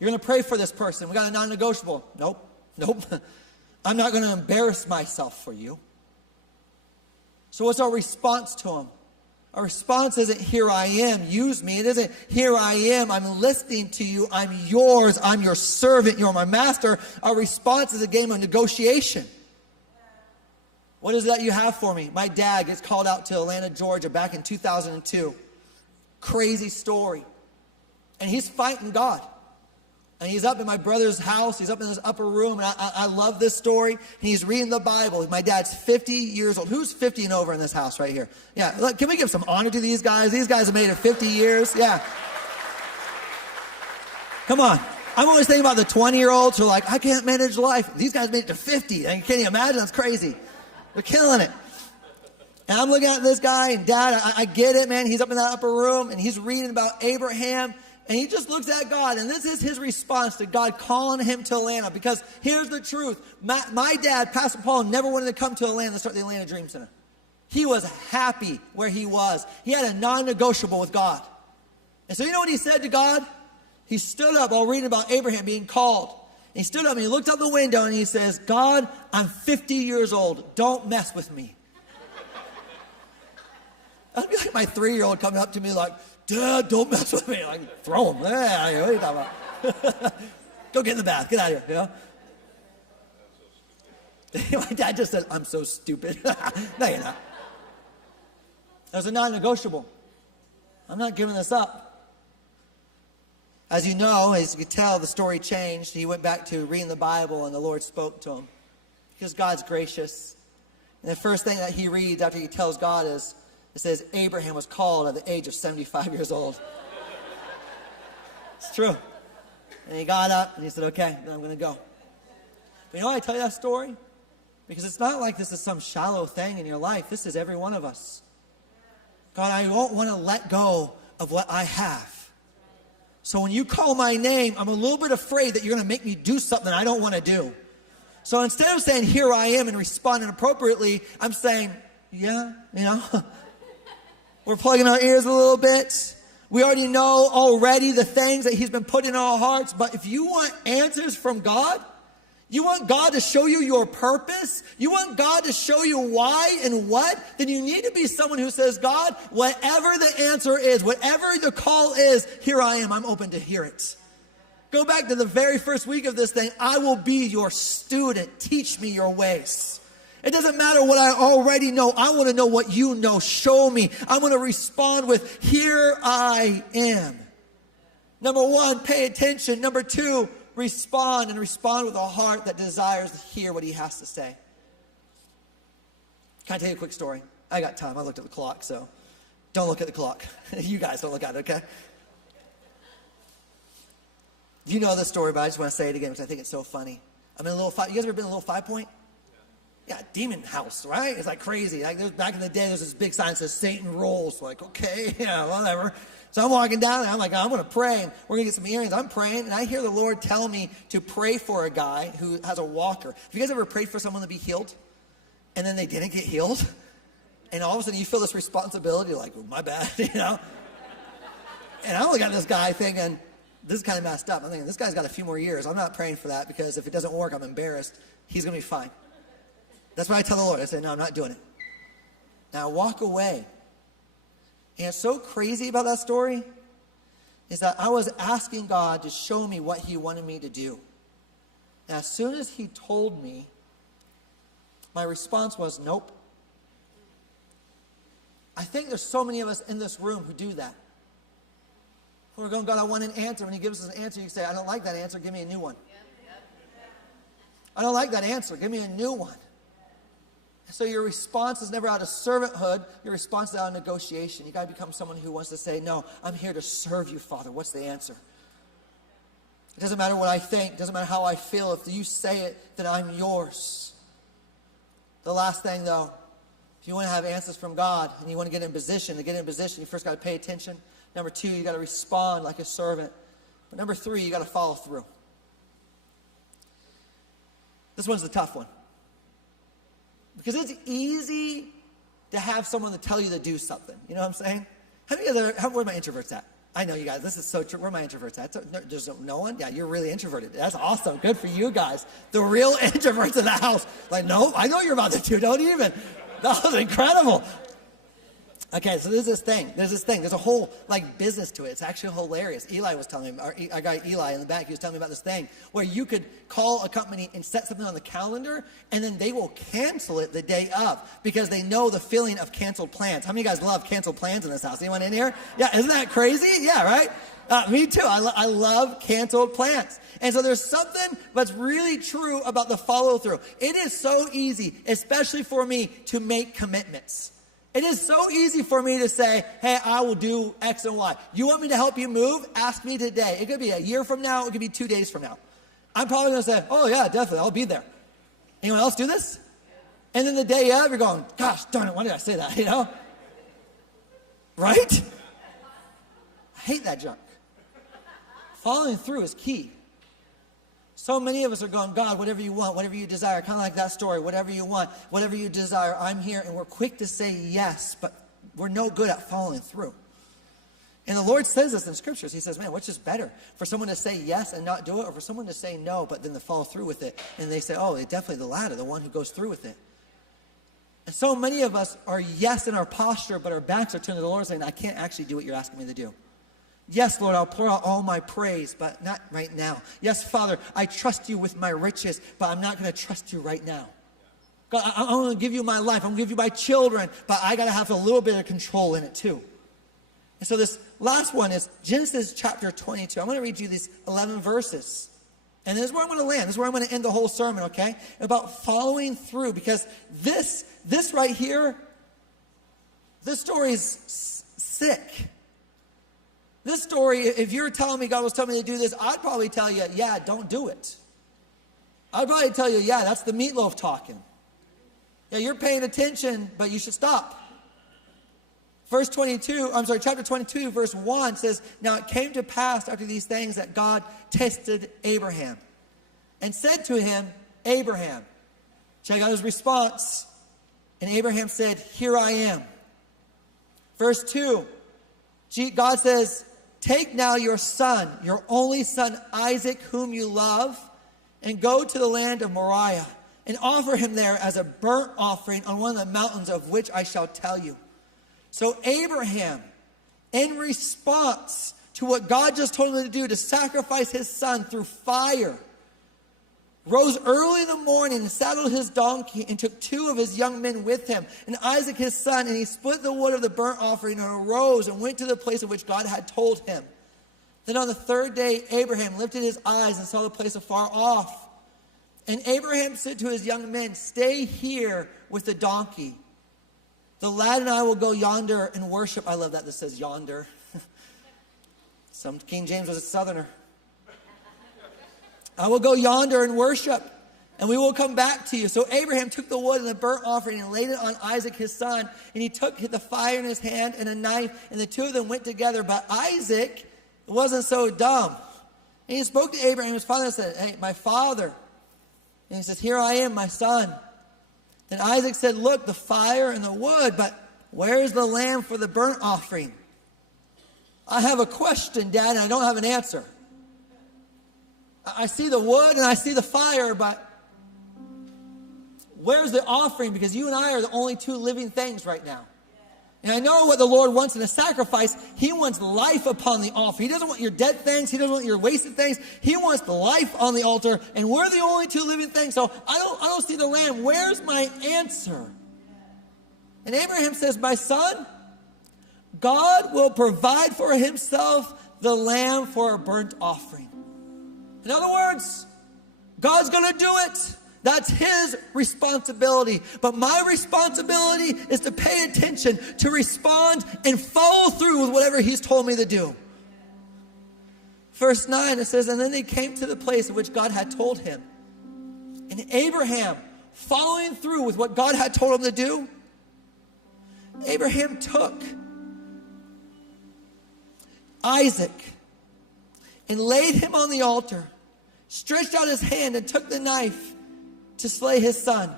you're going to pray for this person. We got a non-negotiable. Nope. I'm not going to embarrass myself for you. So what's our response to him? Our response isn't, here I am, use me. It isn't, here I am, I'm listening to you, I'm yours, I'm your servant, you're my master. Our response is a game of negotiation. What is that you have for me? My dad gets called out to Atlanta, Georgia back in 2002. Crazy story. And he's fighting God. And he's up in my brother's house. He's up in this upper room. And I love this story. And he's reading the Bible. My dad's 50 years old. Who's 50 and over in this house right here? Yeah. Look, can we give some honor to these guys? These guys have made it 50 years. Yeah. Come on. I'm always thinking about the 20-year-olds who are like, I can't manage life. These guys made it to 50. And can you imagine? That's crazy. They're killing it. And I'm looking at this guy. And Dad, I get it, man. He's up in that upper room. And he's reading about Abraham. And he just looks at God, and this is his response to God calling him to Atlanta. Because here's the truth. My dad, Pastor Paul, never wanted to come to Atlanta to start the Atlanta Dream Center. He was happy where he was. He had a non-negotiable with God. And so you know what he said to God? He stood up while reading about Abraham being called. And he stood up and he looked out the window and he says, God, I'm 50 years old. Don't mess with me. That'd be like my 3-year-old coming up to me like, Dad, don't mess with me. I throw him. Yeah, what are you talking about? Go get in the bath. Get out of here. You know? My dad just said, I'm so stupid. No, you're not. That was a non-negotiable. I'm not giving this up. As you know, as you can tell, the story changed. He went back to reading the Bible and the Lord spoke to him. Because God's gracious. And the first thing that he reads after he tells God is, it says, Abraham was called at the age of 75 years old. It's true. And he got up and he said, okay, then I'm going to go. But you know why I tell you that story? Because it's not like this is some shallow thing in your life. This is every one of us. God, I don't want to let go of what I have. So when you call my name, I'm a little bit afraid that you're going to make me do something I don't want to do. So instead of saying, here I am, and responding appropriately, I'm saying, yeah, We're plugging our ears a little bit. We already know already the things that he's been putting in our hearts. But if you want answers from God, you want God to show you your purpose, you want God to show you why and what, then you need to be someone who says, God, whatever the answer is, whatever the call is, here I am. I'm open to hear it. Go back to the very first week of this thing. I will be your student. Teach me your ways. It doesn't matter what I already know. I want to know what you know. Show me. I'm going to respond with, here I am. Number one, pay attention. Number two, respond, and respond with a heart that desires to hear what he has to say. Can I tell you a quick story? I got time. I looked at the clock, so don't look at the clock. You guys don't look at it, okay? You know this story, but I just want to say it again because I think it's so funny. I'm in a little you guys ever been in a little 5 Point? Yeah, demon house, right? It's like crazy. Like back in the day, there's this big sign that says Satan rolls. Like, okay, yeah, whatever. So I'm walking down and I'm like, I'm going to pray. And we're going to get some earrings. I'm praying, and I hear the Lord tell me to pray for a guy who has a walker. Have you guys ever prayed for someone to be healed, and then they didn't get healed? And all of a sudden you feel this responsibility, like, oh, my bad, And I look at this guy thinking, this is kind of messed up. I'm thinking, this guy's got a few more years. I'm not praying for that because if it doesn't work, I'm embarrassed. He's going to be fine. That's what I tell the Lord. I say, no, I'm not doing it. Now I walk away. And it's so crazy about that story is that I was asking God to show me what he wanted me to do. And as soon as he told me, my response was, nope. I think there's so many of us in this room who do that. We're going, God, I want an answer. When he gives us an answer, you say, I don't like that answer. Give me a new one. I don't like that answer. Give me a new one. So your response is never out of servanthood. Your response is out of negotiation. You got to become someone who wants to say, no, I'm here to serve you, Father. What's the answer? It doesn't matter what I think. It doesn't matter how I feel. If you say it, then I'm yours. The last thing, though, if you want to have answers from God and you want to get in position, you first got to pay attention. Number two, you got to respond like a servant. But number three, you got to follow through. This one's the tough one. Because it's easy to have someone to tell you to do something. You know what I'm saying? Have you guys ever, where are my introverts at? I know you guys, this is so true. Where are my introverts at? There's no one? Yeah, you're really introverted. That's awesome. Good for you guys. The real introverts in the house. Like, no, I know you're about to do. Don't even. That was incredible. Okay, so there's this thing. There's a whole, business to it. It's actually hilarious. Eli was telling me, our guy Eli in the back, he was telling me about this thing where you could call a company and set something on the calendar, and then they will cancel it the day of because they know the feeling of canceled plans. How many of you guys love canceled plans in this house? Anyone in here? Yeah, isn't that crazy? Yeah, right? Me too. I love canceled plans. And so there's something that's really true about the follow-through. It is so easy, especially for me, to make commitments. It is so easy for me to say, hey, I will do X and Y. You want me to help you move? Ask me today. It could be a year from now. It could be 2 days from now. I'm probably going to say, oh, yeah, definitely. I'll be there. Anyone else do this? And then the day of, you're going, gosh, darn it, why did I say that, Right? I hate that junk. Following through is key. So many of us are going, God, whatever you want, whatever you desire, kind of like that story, whatever you want, whatever you desire, I'm here. And we're quick to say yes, but we're no good at following through. And the Lord says this in scriptures. He says, man, what's just better? For someone to say yes and not do it, or for someone to say no, but then to follow through with it. And they say, oh, definitely the latter, the one who goes through with it. And so many of us are yes in our posture, but our backs are turned to the Lord saying, I can't actually do what you're asking me to do. Yes, Lord, I'll pour out all my praise, but not right now. Yes, Father, I trust you with my riches, but I'm not going to trust you right now. God, I'm going to give you my life. I'm going to give you my children, but I got to have a little bit of control in it too. And so this last one is Genesis chapter 22. I'm going to read you these 11 verses. And this is where I'm going to land. This is where I'm going to end the whole sermon, okay? About following through, because this right here, this story is sick. This story, if you're telling me God was telling me to do this, I'd probably tell you, yeah, don't do it. I'd probably tell you, yeah, that's the meatloaf talking. Yeah, you're paying attention, but you should stop. Chapter 22, verse 1 says, now it came to pass after these things that God tested Abraham and said to him, Abraham. Check out his response. And Abraham said, here I am. Verse 2, God says, take now your son, your only son Isaac, whom you love, and go to the land of Moriah and offer him there as a burnt offering on one of the mountains of which I shall tell you. So Abraham, in response to what God just told him to do, to sacrifice his son through fire, rose early in the morning and saddled his donkey and took 2 of his young men with him and Isaac his son, and he split the wood of the burnt offering and arose and went to the place of which God had told him. Then on the 3rd day, Abraham lifted his eyes and saw the place afar off. And Abraham said to his young men, stay here with the donkey. The lad and I will go yonder and worship. I love that says yonder. Some King James was a southerner. I will go yonder and worship, and we will come back to you. So Abraham took the wood and the burnt offering and laid it on Isaac his son. And he took the fire in his hand and a knife, and the 2 of them went together. But Isaac wasn't so dumb. And he spoke to Abraham, his father, and said, hey, my father. And he says, here I am, my son. Then Isaac said, look, the fire and the wood, but where is the lamb for the burnt offering? I have a question, Dad, and I don't have an answer. I see the wood and I see the fire, but where's the offering? Because you and I are the only 2 living things right now. And I know what the Lord wants in a sacrifice. He wants life upon the altar. He doesn't want your dead things. He doesn't want your wasted things. He wants the life on the altar. And we're the only 2 living things. So I don't see the lamb. Where's my answer? And Abraham says, my son, God will provide for himself the lamb for a burnt offering. In other words, God's going to do it. That's his responsibility. But my responsibility is to pay attention, to respond, and follow through with whatever he's told me to do. Verse 9, it says, and then they came to the place in which God had told him. And Abraham, following through with what God had told him to do, Abraham took Isaac and laid him on the altar, stretched out his hand and took the knife to slay his son.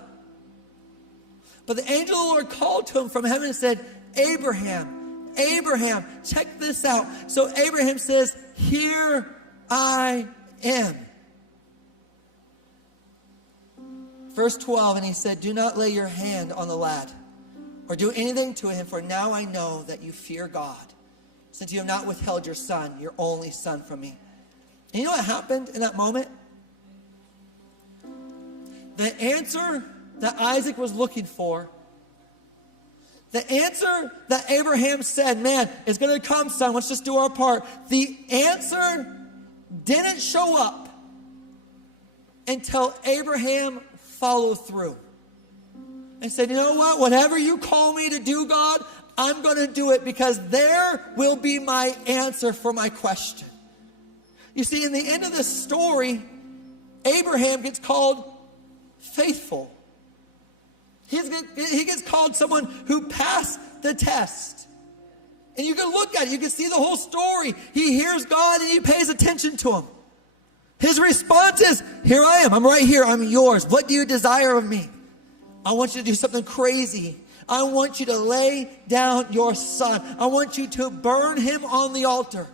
But the angel of the Lord called to him from heaven and said, Abraham, Abraham, check this out. So Abraham says, here I am. Verse 12, and he said, do not lay your hand on the lad or do anything to him, for now I know that you fear God, since you have not withheld your son, your only son, from me. And you know what happened in that moment? The answer that Isaac was looking for, the answer that Abraham said, man, it's going to come, son, let's just do our part. The answer didn't show up until Abraham followed through and said, you know what, whatever you call me to do, God, I'm going to do it, because there will be my answer for my question. You see, in the end of this story, Abraham gets called faithful. He gets called someone who passed the test. And you can look at it. You can see the whole story. He hears God and he pays attention to him. His response is, here I am. I'm right here. I'm yours. What do you desire of me? I want you to do something crazy. I want you to lay down your son. I want you to burn him on the altar.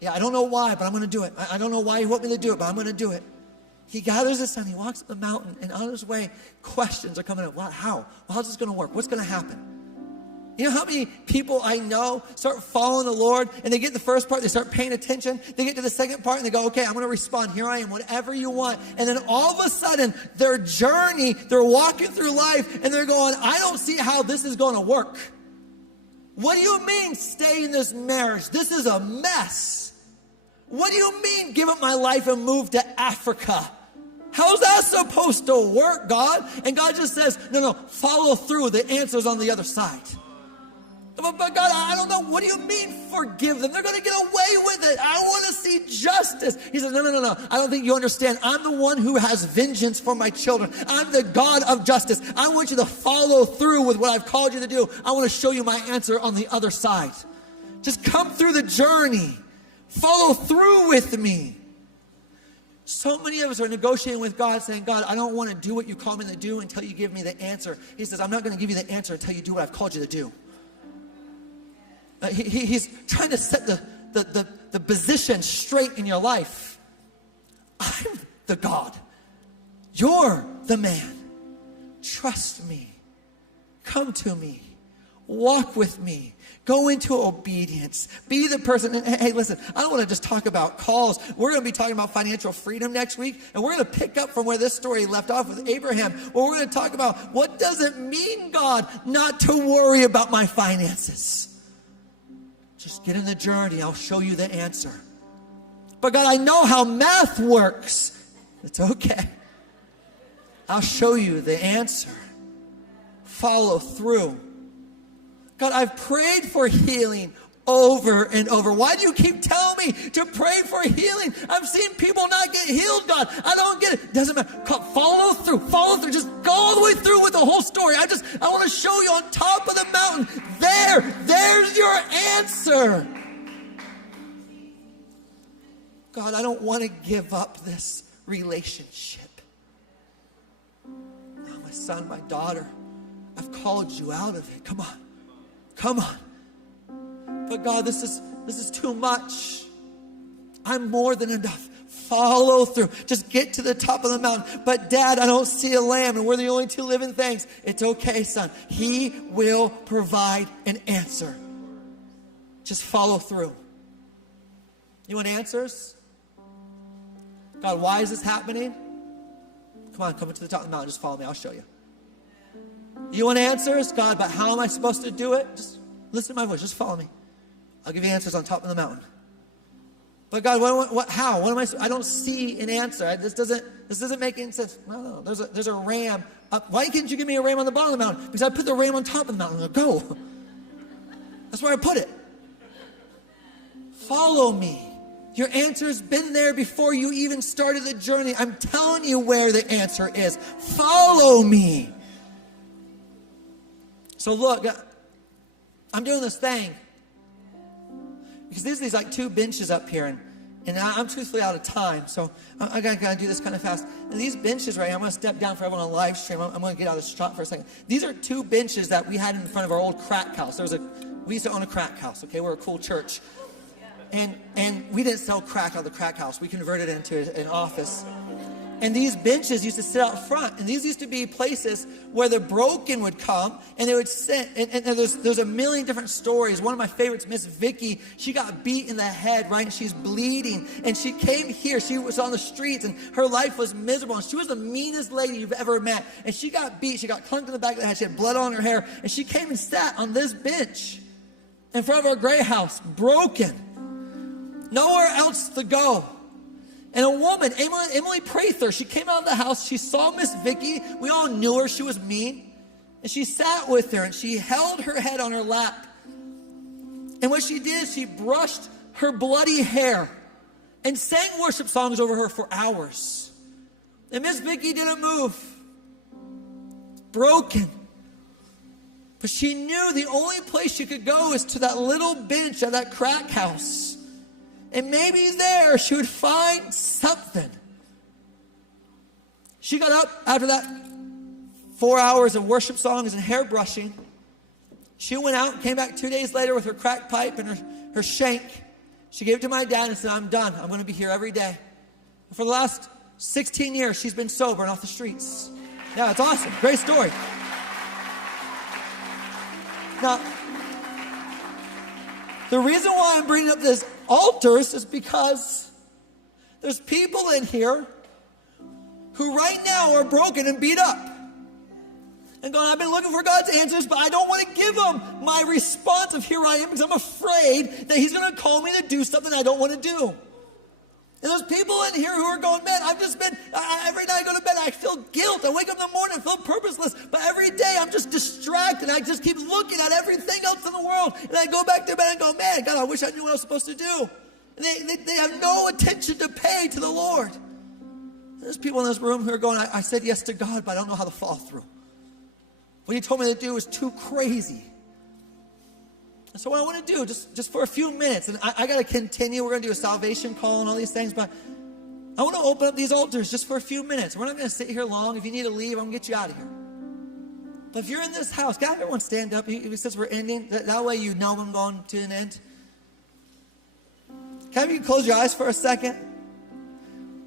Yeah, I don't know why, but I'm going to do it. I don't know why you want me to do it, but I'm going to do it. He gathers his son. He walks up the mountain, and on his way, questions are coming up. Well, how? Well, how's this going to work? What's going to happen? You know how many people I know start following the Lord, and they get the first part, they start paying attention. They get to the second part, and they go, okay, I'm going to respond. Here I am, whatever you want. And then all of a sudden, their journey, they're walking through life, and they're going, I don't see how this is going to work. What do you mean stay in this marriage? This is a mess. What do you mean give up my life and move to Africa? How's that supposed to work, God? And God just says, no, follow through. The answer's on the other side. But God, I don't know. What do you mean forgive them? They're going to get away with it. I want to see justice. He says, no. I don't think you understand. I'm the one who has vengeance for my children. I'm the God of justice. I want you to follow through with what I've called you to do. I want to show you my answer on the other side. Just come through the journey. Follow through with me. So many of us are negotiating with God, saying, God, I don't want to do what you call me to do until you give me the answer. He says, I'm not going to give you the answer until you do what I've called you to do. He's trying to set the position straight in your life. I'm the God. You're the man. Trust me. Come to me. Walk with me. Go into obedience. Be the person. And hey, listen, I don't want to just talk about calls. We're going to be talking about financial freedom next week. And we're going to pick up from where this story left off with Abraham. Where we're going to talk about what does it mean, God, not to worry about my finances. Just get in the journey. I'll show you the answer. But God, I know how math works. It's okay. I'll show you the answer. Follow through. God, I've prayed for healing over and over. Why do you keep telling me to pray for healing? I've seen people not get healed, God. I don't get it. Doesn't matter. Follow through. Follow through. Just go all the way through with the whole story. I want to show you on top of the mountain. There's your answer. God, I don't want to give up this relationship. Oh, my son, my daughter, I've called you out of it. Come on. But God, this is too much. I'm more than enough. Follow through. Just get to the top of the mountain. But Dad, I don't see a lamb and we're the only two living things. It's okay, son. He will provide an answer. Just follow through. You want answers? God, why is this happening? Come to the top of the mountain. Just follow me. I'll show you. You want answers? God, but how am I supposed to do it? Just listen to my voice. Just follow me. I'll give you answers on top of the mountain. But God, how? What am I don't see an answer. This doesn't make any sense. No. There's a ram up. Why can't you give me a ram on the bottom of the mountain? Because I put the ram on top of the mountain. Go. That's where I put it. Follow me. Your answer's been there before you even started the journey. I'm telling you where the answer is. Follow me. So look, I'm doing this thing because there's these like two benches up here, and I'm truthfully out of time, so I gotta do this kind of fast. And these benches right here, I'm gonna step down for everyone on live stream. I'm gonna get out of the shot for a second. These are two benches that we had in front of our old crack house. We used to own a crack house. Okay, we're a cool church, and we didn't sell crack out of the crack house. We converted it into an office. And these benches used to sit out front. And these used to be places where the broken would come and they would sit. And there's a million different stories. One of my favorites, Miss Vicky, she got beat in the head, right? And she's bleeding. And she came here. She was on the streets and her life was miserable. And she was the meanest lady you've ever met. And she got beat. She got clunked in the back of the head. She had blood on her hair. And she came and sat on this bench in front of our gray house, broken. Nowhere else to go. And a woman, Emily Prather, she came out of the house. She saw Miss Vicky. We all knew her. She was mean. And she sat with her and she held her head on her lap. And what she did is she brushed her bloody hair and sang worship songs over her for hours. And Miss Vicky didn't move. Broken. But she knew the only place she could go is to that little bench at that crack house. And maybe there she would find something. She got up after that 4 hours of worship songs and hair brushing. She went out and came back 2 days later with her crack pipe and her shank. She gave it to my dad and said, I'm done. I'm going to be here every day. And for the last 16 years, she's been sober and off the streets. Yeah, it's awesome. Great story. Now, the reason why I'm bringing up this altars is because there's people in here who right now are broken and beat up. And going, I've been looking for God's answers, but I don't want to give him my response of here I am because I'm afraid that he's going to call me to do something I don't want to do. And there's people in here who are going, man, I've just been, every night I go to bed, I feel guilt. I wake up in the morning, I feel purposeless. But every day I'm just distracted. I just keep looking at everything else in the world. And I go back to bed and go, man, God, I wish I knew what I was supposed to do. They have no attention to pay to the Lord. There's people in this room who are going, I said yes to God, but I don't know how to follow through. What he told me to do is too crazy. And so what I want to do, just for a few minutes, and I got to continue. We're going to do a salvation call and all these things, but I want to open up these altars just for a few minutes. We're not going to sit here long. If you need to leave, I'm going to get you out of here. But if you're in this house, can I have everyone stand up? Since we're ending, that way you know I'm going to an end. Can I have you close your eyes for a second?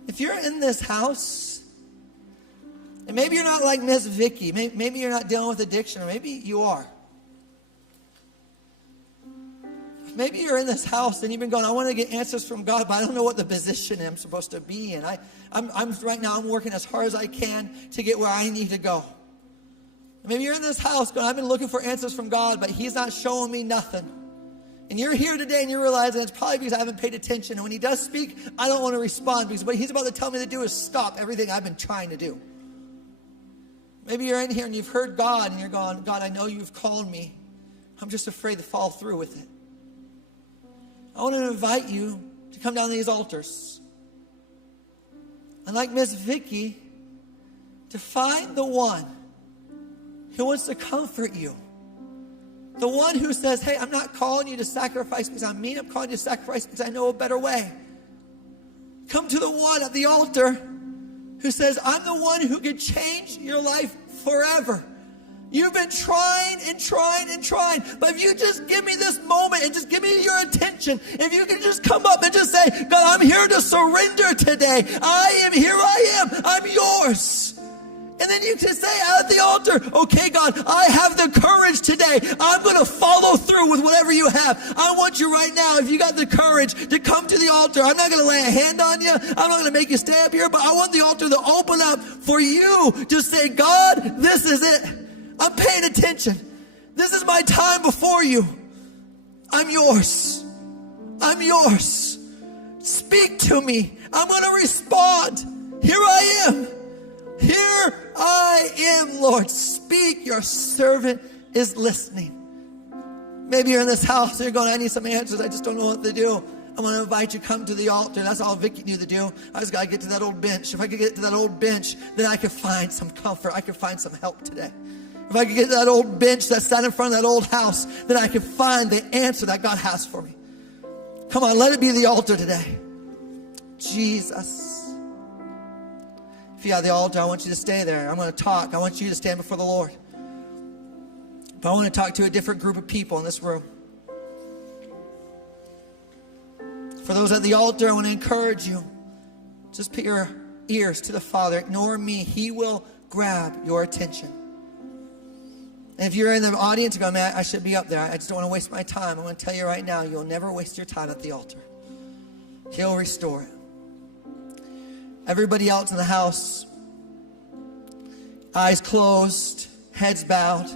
If you're in this house, and maybe you're not like Miss Vicky, maybe you're not dealing with addiction, or maybe you are. Maybe you're in this house and you've been going, I want to get answers from God, but I don't know what the position I'm supposed to be in. I'm right now, I'm working as hard as I can to get where I need to go. Maybe you're in this house going, I've been looking for answers from God, but he's not showing me nothing. And you're here today and you're realizing it's probably because I haven't paid attention. And when he does speak, I don't want to respond because what he's about to tell me to do is stop everything I've been trying to do. Maybe you're in here and you've heard God and you're going, God, I know you've called me. I'm just afraid to follow through with it. I want to invite you to come down to these altars. And like Miss Vicky, to find the one who wants to comfort you. The one who says, hey, I'm not calling you to sacrifice because I'm mean. I'm calling you to sacrifice because I know a better way. Come to the one at the altar who says, I'm the one who can change your life forever. You've been trying and trying and trying. But if you just give me this moment and just give me your attention, if you can just come up and just say, God, I'm here to surrender today. Here I am. I'm yours. And then you can say out at the altar, okay, God, I have the courage today. I'm going to follow through with whatever you have. I want you right now, if you got the courage, to come to the altar. I'm not going to lay a hand on you. I'm not going to make you stay up here, but I want the altar to open up for you to say, God, this is it. I'm paying attention. This is my time before you. I'm yours. I'm yours. Speak to me. I'm going to respond. Here I am. Here I am, Lord. Speak. Your servant is listening. Maybe you're in this house and you're going, I need some answers. I just don't know what to do. I'm going to invite you to come to the altar. That's all Vicky knew to do. I just got to get to that old bench. If I could get to that old bench, then I could find some comfort. I could find some help today. If I could get to that old bench that sat in front of that old house, then I could find the answer that God has for me. Come on, let it be the altar today. Jesus. If you're at the altar, I want you to stay there. I'm going to talk. I want you to stand before the Lord. But I want to talk to a different group of people in this room. For those at the altar, I want to encourage you. Just put your ears to the Father. Ignore me. He will grab your attention. And if you're in the audience, you go, man, I should be up there. I just don't want to waste my time. I'm going to tell you right now, you'll never waste your time at the altar. He'll restore it. Everybody else in the house, eyes closed, heads bowed.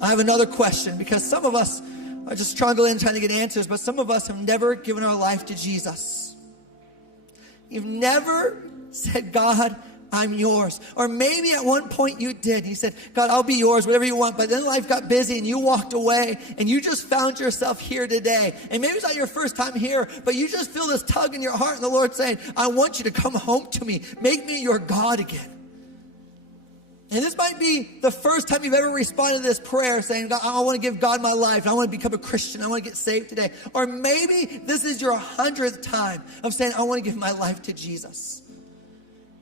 I have another question because some of us are just struggling trying to get answers, but some of us have never given our life to Jesus. You've never said, God, I'm yours. Or maybe at one point you did. You said, God, I'll be yours, whatever you want. But then life got busy and you walked away and you just found yourself here today. And maybe it's not your first time here, but you just feel this tug in your heart and the Lord saying, I want you to come home to me. Make me your God again. And this might be the first time you've ever responded to this prayer saying, God, I want to give God my life. I want to become a Christian. I want to get saved today. Or maybe this is your 100th time of saying, I want to give my life to Jesus.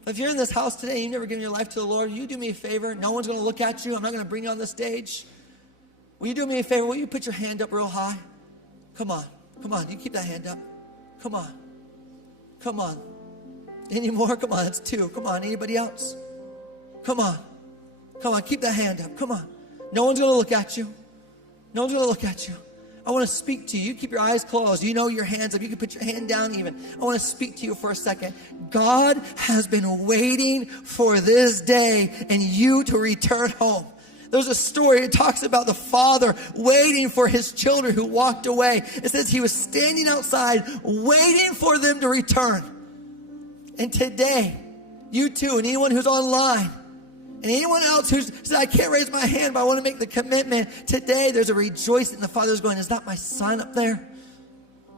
If you're in this house today and you've never given your life to the Lord, you do me a favor. No one's going to look at you. I'm not going to bring you on the stage. Will you do me a favor? Will you put your hand up real high? Come on. Come on. You keep that hand up. Come on. Come on. Any more? Come on. That's 2. Come on. Anybody else? Come on. Come on. Keep that hand up. Come on. No one's going to look at you. No one's going to look at you. I want to speak to you. You keep your eyes closed. You know your hands up. You can put your hand down even. I want to speak to you for a second. God has been waiting for this day and you to return home. There's a story. It talks about the father waiting for his children who walked away. It says he was standing outside waiting for them to return. And today, you too, and anyone who's online, and anyone else who said, I can't raise my hand, but I want to make the commitment. Today, there's a rejoicing. The Father's going, is that my son up there?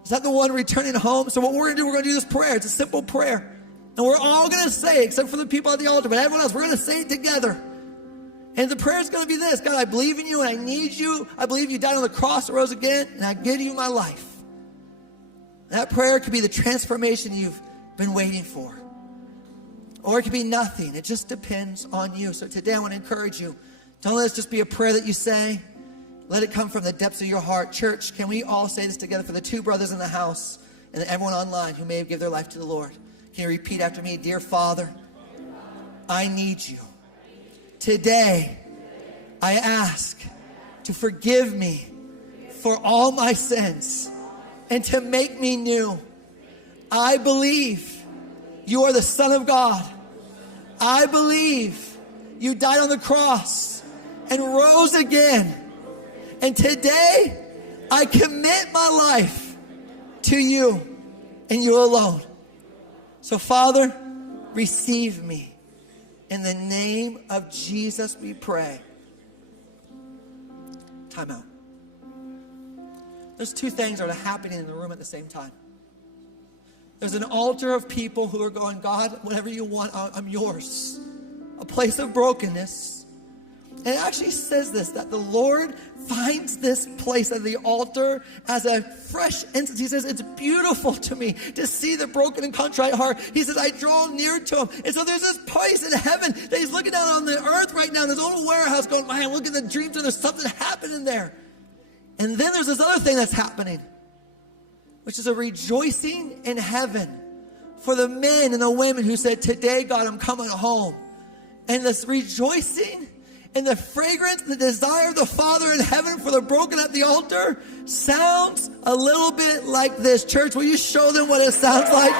Is that the one returning home? So what we're going to do, we're going to do this prayer. It's a simple prayer. And we're all going to say it, except for the people at the altar, but everyone else, we're going to say it together. And the prayer is going to be this: God, I believe in you and I need you. I believe you died on the cross and rose again, and I give you my life. That prayer could be the transformation you've been waiting for. Or it could be nothing. It just depends on you. So today I want to encourage you. Don't let this just be a prayer that you say. Let it come from the depths of your heart. Church, can we all say this together for the two brothers in the house and everyone online who may have given their life to the Lord? Can you repeat after me? Dear Father, I need you. Today, I ask to forgive me for all my sins and to make me new. I believe you are the Son of God. I believe you died on the cross and rose again. And today, I commit my life to you and you alone. So, Father, receive me. In the name of Jesus, we pray. Time out. There's two things that are happening in the room at the same time. There's an altar of people who are going, God, whatever you want, I'm yours. A place of brokenness. And it actually says this, that the Lord finds this place at the altar as a fresh instance. He says, it's beautiful to me to see the broken and contrite heart. He says, I draw near to him. And so there's this place in heaven that he's looking down on the earth right now in his own warehouse going, man, look at the dreams and there's something happening there. And then there's this other thing that's happening, which is a rejoicing in heaven for the men and the women who said, today, God, I'm coming home. And this rejoicing and the fragrance, the desire of the Father in heaven for the broken at the altar sounds a little bit like this. Church, will you show them what it sounds like?